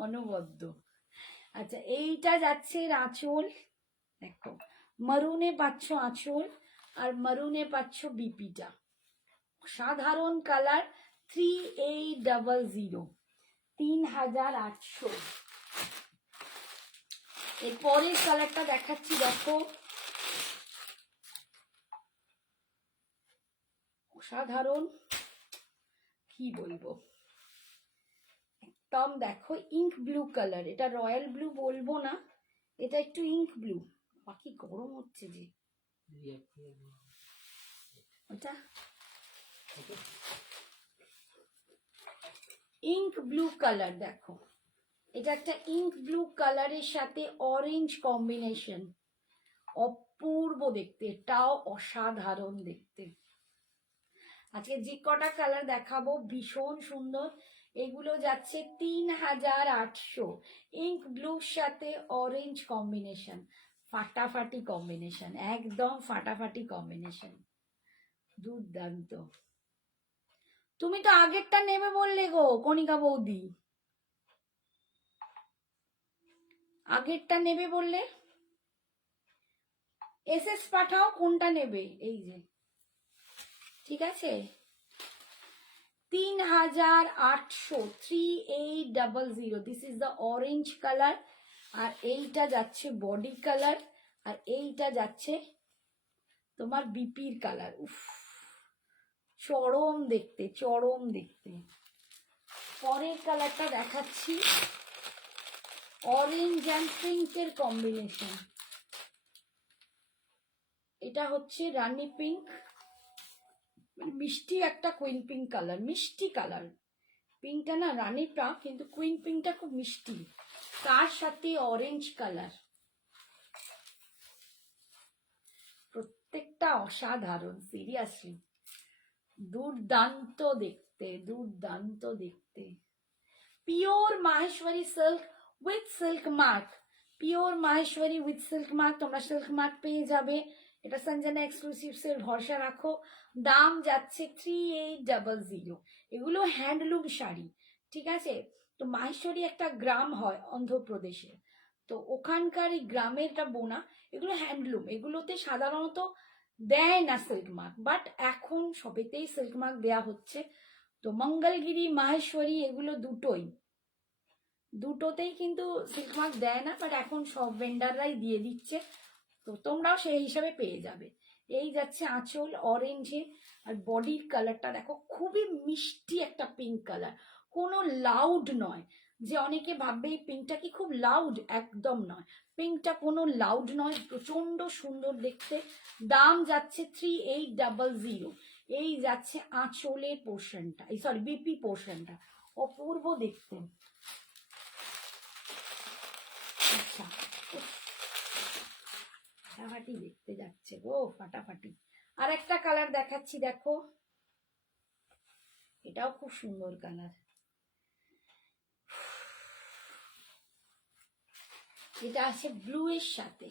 অনবদ্য। আচ্ছা এইটা যাচ্ছে আঁচল, দেখো মারুনে পাচ্ছ আঁচল, আর মারুনে পাচ্ছ বিপিটা, সাধারণ কালার। 3800, 3800। এরপরের কালারটা দেখাচ্ছি, দেখো অসাধারণ, কি বলবো, একদম দেখো ইঙ্ক ব্লু কালার। এটা রয়্যাল ব্লু বলবো না, এটা একটু ইঙ্ক ব্লু। বাকি গরম হচ্ছে যে, ওটা ইঙ্ক ব্লু কালার। দেখো এটা একটা ইঙ্ক ব্লু কালারের সাথে অরেঞ্জ কম্বিনেশন, অপূর্ব দেখতে, এটাও অসাধারণ দেখতে। আজকে যে কটা কালার দেখাবো ভীষণ সুন্দর। এগুলো যাচ্ছে 3800, ইঙ্ক ব্লুর সাথে অরেঞ্জ কম্বিনেশন, ফাটাফাটি কম্বিনেশন, একদম ফাটাফাটি কম্বিনেশন, দুর্দান্ত। তুমি তো আগেরটা নেবে বললে গো কণিকা বৌদি, আগেরটা নেবে বললে, এসএস পাঠাও কোনটা নেবে। এই যে ঠিক আছে 3800 3800 this is the orange colour আর এইটা যাচ্ছে বডি কালার আর এইটা যাচ্ছে তোমার বিপির কালার উফ চরম দেখতে পরের কালারটা দেখাচ্ছি অরেঞ্জ অ্যান্ড পিঙ্কের কম্বিনেশন এটা হচ্ছে রানী পিঙ্ক মানে মিষ্টি একটা কুইন পিঙ্ক কালার মিষ্টি কালার পিঙ্কটা না রানীটা কিন্তু কুইন পিঙ্কটা খুব মিষ্টি তার সাথে অরেঞ্জ কালার প্রত্যেকটা অসাধারণ সিরিয়াসলি দুর্দান্ত দেখতে pure Maheshwari silk with silk mark pure Maheshwari with silk mark তোমরা সিল্ক মার্ক পেয়ে যাবে এটা সঞ্জনা এক্সক্লুসিভস এর ভরসা রাখো দাম যাচ্ছে 3800 এগুলো হ্যান্ডলুম শাড়ি ঠিক আছে তো মাহেশ্বরী একটা গ্রাম হয় অন্ধ্রপ্রদেশে তো ওখানকার এই গ্রামের একটা বোনা এগুলো হ্যান্ডলুম এগুলোতে সাধারণত দেয় না সিল্ক মার্ক বাট এখন সবেতেই সিল্ক মার্ক দেয়া হচ্ছে তো মঙ্গলগিরি মাহেশ্বরী এগুলো দুটোতেই কিন্তু সিল্ক মার্ক দেয় না বাট এখন সব ভেন্ডাররাই দিয়ে দিচ্ছে তো তোমরাও সেই হিসাবে পেয়ে যাবে এই যাচ্ছে আঁচল অরেঞ্জে আর বডির কালারটা দেখো খুবই মিষ্টি একটা পিঙ্ক কালার কোনো লাউড নয় যে অনেকে ভাববে এই পিঙ্কটা কি খুব লাউড একদম নয় পিঙ্কটা কোনো লাউড নয় প্রচন্ড সুন্দর দেখতে দাম যাচ্ছে 3800 এই যাচ্ছে আঁচলের পোর্শনটা এই সরি বিপি পোর্শনটা অপূর্ব দেখতে আচ্ছা ফাটাফাটি দেখতে যাচ্ছে গো ফাটাফাটি আর একটা কালার দেখাচ্ছি দেখো এটাও খুব সুন্দর কালার এটা আছে ব্লু এর সাথে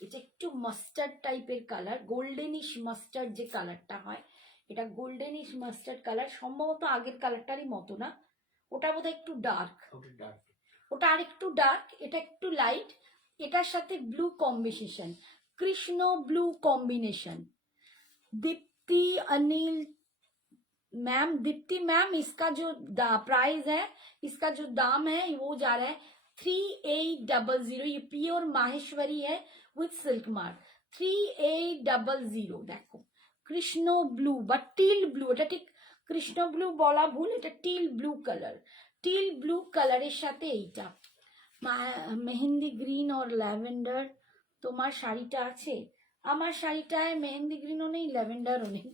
এটা একটু মাস্টার্ড টাইপের কালার গোল্ডেনিশ মাস্টার্ড যে কালারটা হয় এটা গোল্ডেনিশ মাস্টার্ড কালার সম্ভবত আগের কালারটারই মতো না ওটা বোধহয় একটু ডার্ক ওটা আর একটু ডার্ক এটা একটু লাইট এটার সাথে blue combination Krishna blue combination Deepti Anil ma'am Deepti ma'am इसका जो प्राइस है इसका जो दाम है वो जा रहा है 3800 ये प्योर माहेश्वरी है विथ सिल्क मार्क 3800 देखो কৃষ্ণ ব্লু বা টিল ব্লু এটা ঠিক কৃষ্ণ ব্লু বলা ভুল এটা teal blue colour teal blue কালারের সাথে এইটা মেহেন্দি গ্রিন और ল্যাভেন্ডার তোমার শাড়িটা আছে আমার শাড়িটায় মেহেন্দি গ্রিনও নেই ল্যাভেন্ডারও নেই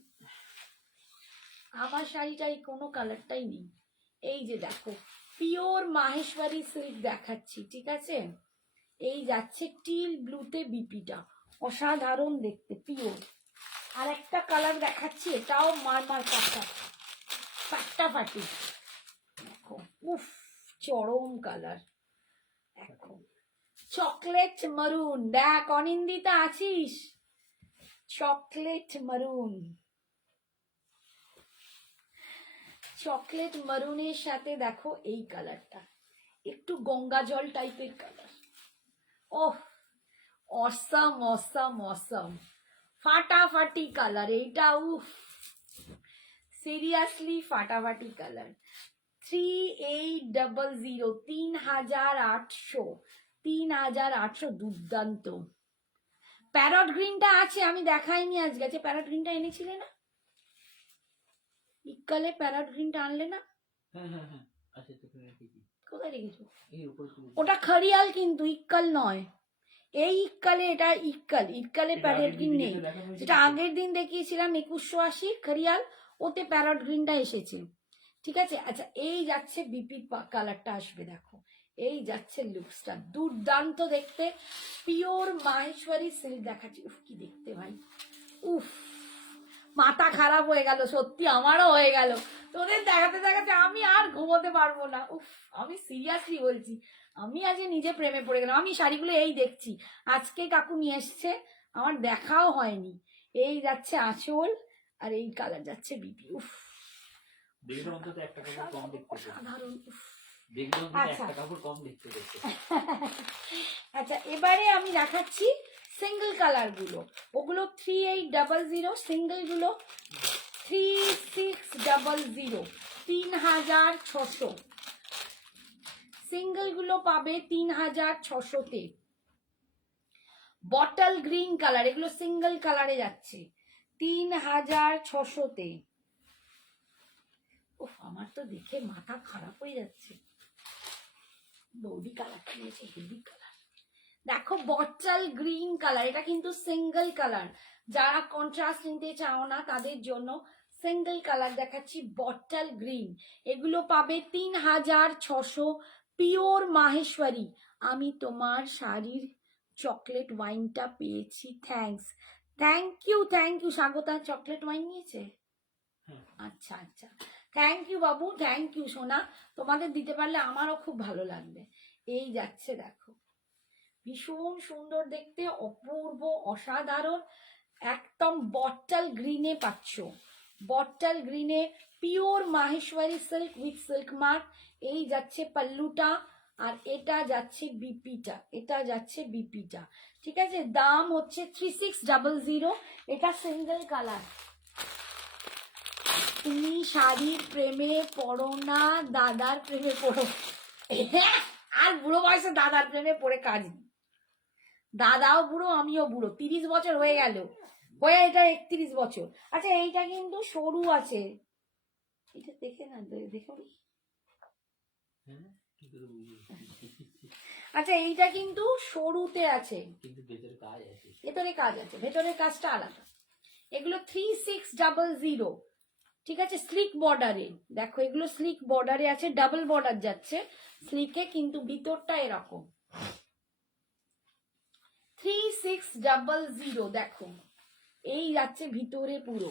আমার শাড়িটায় কোনো কালারটাই নেই এই যে দেখো পিওর মাহেশ্বরী সিল্ক দেখাচ্ছি ঠিক আছে এই যাচ্ছে টিল ব্লুতে বিপিটা অসাধারণ দেখতে পিওর আর একটা কালার দেখাচ্ছি এটাও মারমার ফাটাফাটি দেখো উফ চরম কালার দেখো চকলেট মারুন দেখ অনিন্দিতা আছিস চকলেট মারুনের সাথে দেখো এই কালারটা একটু গঙ্গা জল টাইপের কালার ওহ অসম অসম অসম ফাটাফাটি কালার এইটা উফ সিরিয়াসলি ফাটাফাটি কালার 3800 3800 দুর্দান্ত প্যারট গ্রিনটা আছে আমি দেখাইনি আজকে আছে প্যারট গ্রিনটা এনেছিলে না ইক্কালে প্যারট গ্রিনটা আনলে না কোথায় রেখেছো ওটা খরিয়াল কিন্তু ইক্কাল নয় এই ইক্কালে এটা ইক্কালে প্যারট গ্রিন নেই যেটা আগের দিন দেখিয়েছিলাম 2180 খরিয়াল ওতে প্যারট গ্রিনটা এসেছে ঠিক আছে আচ্ছা এই যাচ্ছে বিপি কালারটা আসবে দেখো এই যাচ্ছে লুকসটা দুর্দান্ত দেখতে পিওর মাহেশ্বরী সিল্ক দেখাচ্ছি উফ কি দেখতে ভাই উফ মাথা খারাপ হয়ে গেল সত্যি আমারও হয়ে গেল তোদের দেখাতে দেখাতে আমি আর ঘুমোতে পারবো না উফ আমি সিরিয়াসলি বলছি আমি আজকে নিজে প্রেমে পড়ে গেলাম আমি শাড়িগুলো এই দেখছি আজকে কাকু নিয়ে এসছে আমার দেখাও হয়নি এই যাচ্ছে আঁচল আর এই কালার যাচ্ছে বিপি উফ সাধারণ উফ আচ্ছা এবারে আমি দেখাচ্ছি সিঙ্গেল কালার গুলো, ওগুলো 3800, সিঙ্গেল গুলো 3600, 3600। সিঙ্গেল গুলো পাবে 3600-তে। বটল গ্রিন কালার, এগুলো সিঙ্গেল কালারে যাচ্ছে 3600-তে। ও আমার তো দেখে মাথা খারাপ হয়ে যাচ্ছে। বৌদি কালার কিনেছে, হেভি কালার। দেখো বটল গ্রিন কালার, এটা কিন্তু সিঙ্গেল কালার। যারা কন্ট্রাস্ট নিতে চাও না তাদের জন্য সিঙ্গেল কালার দেখাচ্ছি, বটল গ্রিন। এগুলো পাবে 3600, পিওর মাহেশ্বরী। আমি তোমার শাড়ির চকলেট ওয়াইনটা পেয়েছি, thanks. Thank you Swagata. Chocolate wine নিয়েছে? আচ্ছা আচ্ছা, থ্যাংক ইউ বাবু, থ্যাংক ইউ সোনা। তোমাদের দিতে পারলে আমারও খুব ভালো লাগবে। এই যাচ্ছে দেখো, ভীষণ সুন্দর দেখতে, অপূর্ব, অসাধারণ, একদম বটল গ্রিনে পাচ্ছ। বটল গ্রিনে pure Maheshwari silk with silk mark. এই যাচ্ছে পাল্লুটা, আর এটা যাচ্ছে বিপিটা, এটা যাচ্ছে বিপিটা। ঠিক আছে, দাম হচ্ছে 3600। এটা সিঙ্গেল কালার। তুমি শাড়ির প্রেমে পড়ো না, দাদার প্রেমে পড়ো। আর বুড়ো বয়সে দাদার প্রেমে পড়ে কাজ নেই। দাদাও বুড়ো, আমিও বুড়ো, 30 বছর হয়ে গেল, হয়ে এটা 31 বছর। আচ্ছা এইটা কিন্তু সরু আছে, এটা দেখে না, দেখো। আচ্ছা এইটা কিন্তু সরুতে আছে, কিন্তু ভেতরে কাজ আছে, ভেতরে কাজ আছে, ভেতরের কাজটা আলাদা। এগুলো 3600। ঠিক আছে, স্লিক বর্ডারে দেখো, এগুলো স্লিক বর্ডারে আছে, ডাবল বর্ডার যাচ্ছে স্লিকে, কিন্তু ভিতরটা এরকম। 3600 দেখো, এই যাচ্ছে ভিতরে পুরো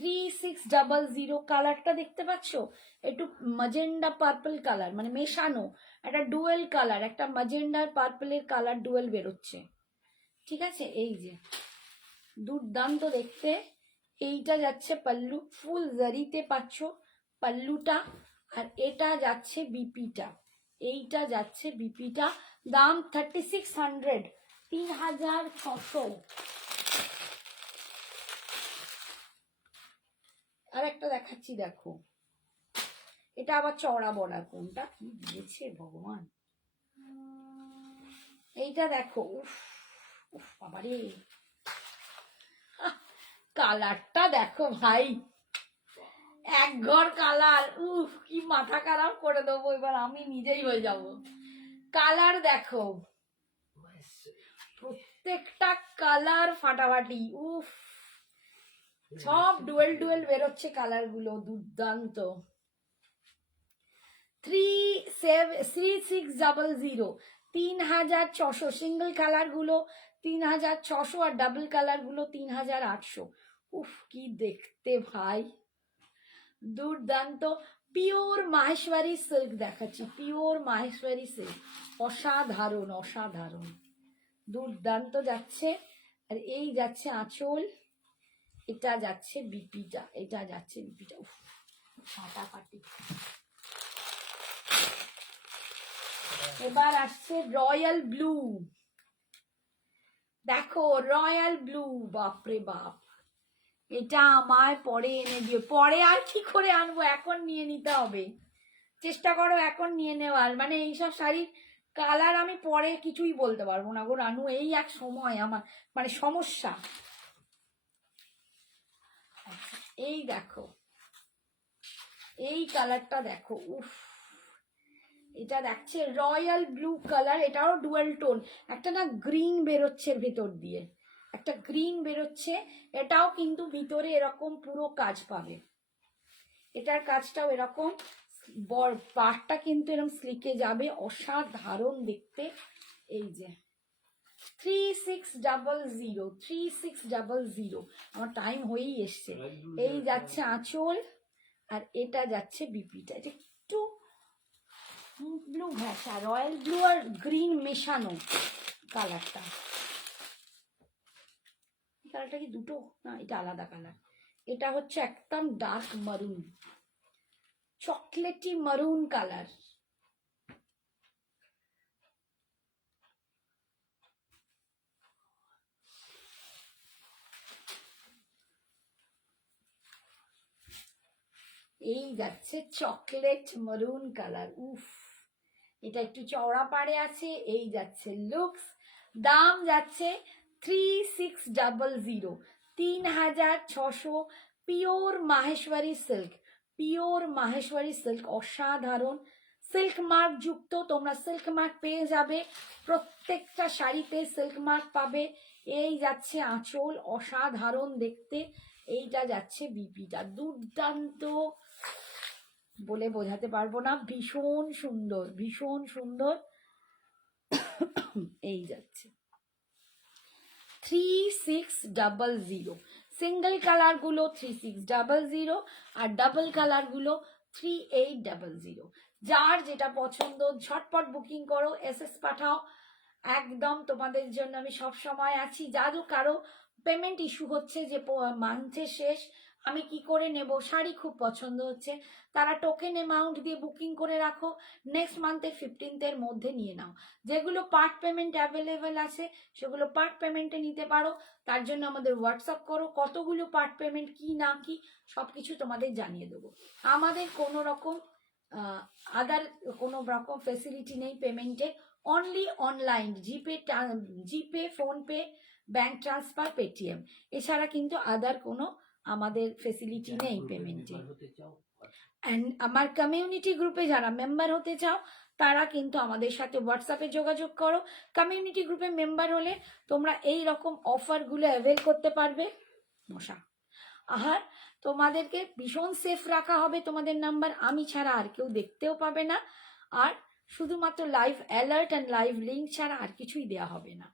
3600। কালারটা দেখতে পাচ্ছ, একটু ম্যাজেন্ডা পার্পল কালার, মানে মেশানো একটা ডুয়েল কালার, একটা ম্যাজেন্ডার পার্পলের কালার ডুয়েল বেরোচ্ছে। ঠিক আছে, এই যে দুর্দান্ত দেখতে। এইটা যাচ্ছে পাল্লু, ফুল জারিতে পাচ্ছ পাল্লুটা, আর এটা যাচ্ছে বিপিটা, এইটা যাচ্ছে বিপিটা। দাম 3600, 3600। আর একটা দেখাচ্ছি দেখো, এটা আবার চওড়া বর্ডার, কোনটা কি দিয়েছে ভগবান। এইটা দেখো, উফ উফ বাবারে, কালারটা দেখো ভাই, এক ঘর কালার। উফ কি মাথা খারাপ করে দেবো এবার, আমি নিজেই হয়ে যাব। কালার দেখো, প্রত্যেকটা কালার ফাটাফাটি। উফ, সব ডুয়েল ডুয়েল বেরোচ্ছে কালার গুলো, দুর্দান্ত। 3600, 3600। সিঙ্গেল কালার গুলো 3600, আর ডাবল কালার গুলো 3800। উফ কি দেখতে ভাই, দুর্দান্ত। পিওর মাহেশ্বরী সিল্ক দেখাচ্ছি, পিওর মাহেশ্বরী সিল্ক, অসাধারণ অসাধারণ, দুর্দান্ত যাচ্ছে। আর এই যাচ্ছে আঁচল, এটা যাচ্ছে বিপিটা, এটা যাচ্ছে বিপিটা। উফ ফাটাফাটি। এবার আসছে রয়্যাল ব্লু, দেখো রয়্যাল ব্লু, বাপরে বাপ, এটা আমায় পরে এনে দিও। পরে আর কি করে আনবো, এখন নিয়ে নিতে হবে, চেষ্টা করো এখন নিয়ে নেওয়ার। মানে এইসব শাড়ির কালার আমি পরে কিছুই বলতে পারবো না গো রানু, এই এক সময় আমার মানে সমস্যা। এই দেখো, এই কালারটা দেখো, উফ, এটা দেখছে রয়্যাল ব্লু কালার, এটাও ডুয়াল টোন। একটা না গ্রিন বেরোচ্ছে ভেতর দিয়ে, একটা গ্রিন বেরোচ্ছে, এটাও কিন্তু ভিতরে এরকম পুরো কাজ পাবে। এটার কাজটাও এরকম, পাটটা কিন্তু এরকম স্লিকে যাবে, অসাধারণ দেখতে। এই যে 3600, 3600। আমার টাইম হয়েই এসছে। এই যাচ্ছে আঁচল, আর এটা যাচ্ছে বিপিটা। এটা একটু ব্লু ঘাসা, রয়্যাল ব্লু আর গ্রিন মেশানো কালারটা। কালারটা কি দুটো না, এটা আলাদা কালার। এটা হচ্ছে একদম ডার্ক মারুন, চকলেটি মারুন কালার। এই যাচ্ছে চকলেট মরুন কালার, উফ এটা একটু চওড়া পাড়ে আছে। এই যাচ্ছে লুকস, দাম যাচ্ছে 3600, 3600, pure Maheshwari silk, pure Maheshwari silk, অসাধারণ সিল্ক মার্ক যুক্ত। তোমরা সিল্ক মার্ক পেয়ে যাবে, প্রত্যেকটা শাড়িতে সিল্ক মার্ক পাবে। এই যাচ্ছে আঁচল, অসাধারণ দেখতে। এইটা যাচ্ছে বিপিটা, দুর্দান্ত, বলে বোঝাতে পারবো না, ভীষণ সুন্দর, ভীষণ সুন্দর। এই যাচ্ছে 3600, সিঙ্গেল কালার গুলো 3600 আর ডাবল কালার গুলো 3800। যার যেটা পছন্দ ঝটপট বুকিং করো, এসএস পাঠাও, একদম তোমাদের জন্য আমি সব সময় আছি। যাদু কারো পেমেন্ট ইস্যু হচ্ছে যে মান্থের শেষ আমি কি করে নেব, শাড়ি খুব পছন্দ হচ্ছে, তারা টোকেন অ্যামাউন্ট দিয়ে বুকিং করে রাখো, নেক্সট মান্থের 15th মধ্যে নিয়ে নাও। যেগুলো পার্ট পেমেন্ট অ্যাভেলেবেল আছে সেগুলো পার্ট পেমেন্টে নিতে পারো। তার জন্য আমাদের হোয়াটসঅ্যাপ করো, কতগুলো পার্ট পেমেন্ট কি না কি সব কিছু তোমাদের জানিয়ে দেবো। আমাদের কোনো রকম আদার কোনো রকম ফেসিলিটি নেই পেমেন্টে, অনলি অনলাইন, জিপে, ফোনপে, ব্যাংক ট্রান্সফার, পেটিএম, এছাড়া কিন্তু আদার কোনো আমাদের ফেসিলিটি নেই পেমেন্টে। অ্যান্ড আমার কমিউনিটি গ্রুপে যারা মেম্বার হতে চাও তারা কিন্তু আমাদের সাথে হোয়াটসঅ্যাপে যোগাযোগ করো। কমিউনিটি গ্রুপে মেম্বার হলে তোমরা এই রকম অফারগুলো অ্যাভেল করতে পারবে। মশা আর তোমাদেরকে ভীষণ সেফ রাখা হবে, তোমাদের নাম্বার আমি ছাড়া আর কেউ দেখতেও পাবে না, আর শুধুমাত্র live alert and live link ছাড়া আর কিছুই দেওয়া হবে না।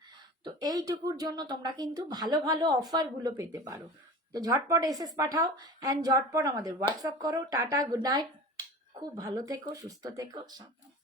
তো এইটুকুর জন্য তোমরা কিন্তু ভালো ভালো অফারগুলো পেতে পারো। তো ঝটপট এসএস পাঠাও অ্যান্ড ঝটপট আমাদের হোয়াটসঅ্যাপ করো। টাটা, গুড নাইট, খুব ভালো থেকো, সুস্থ থেকো, সাবধানে।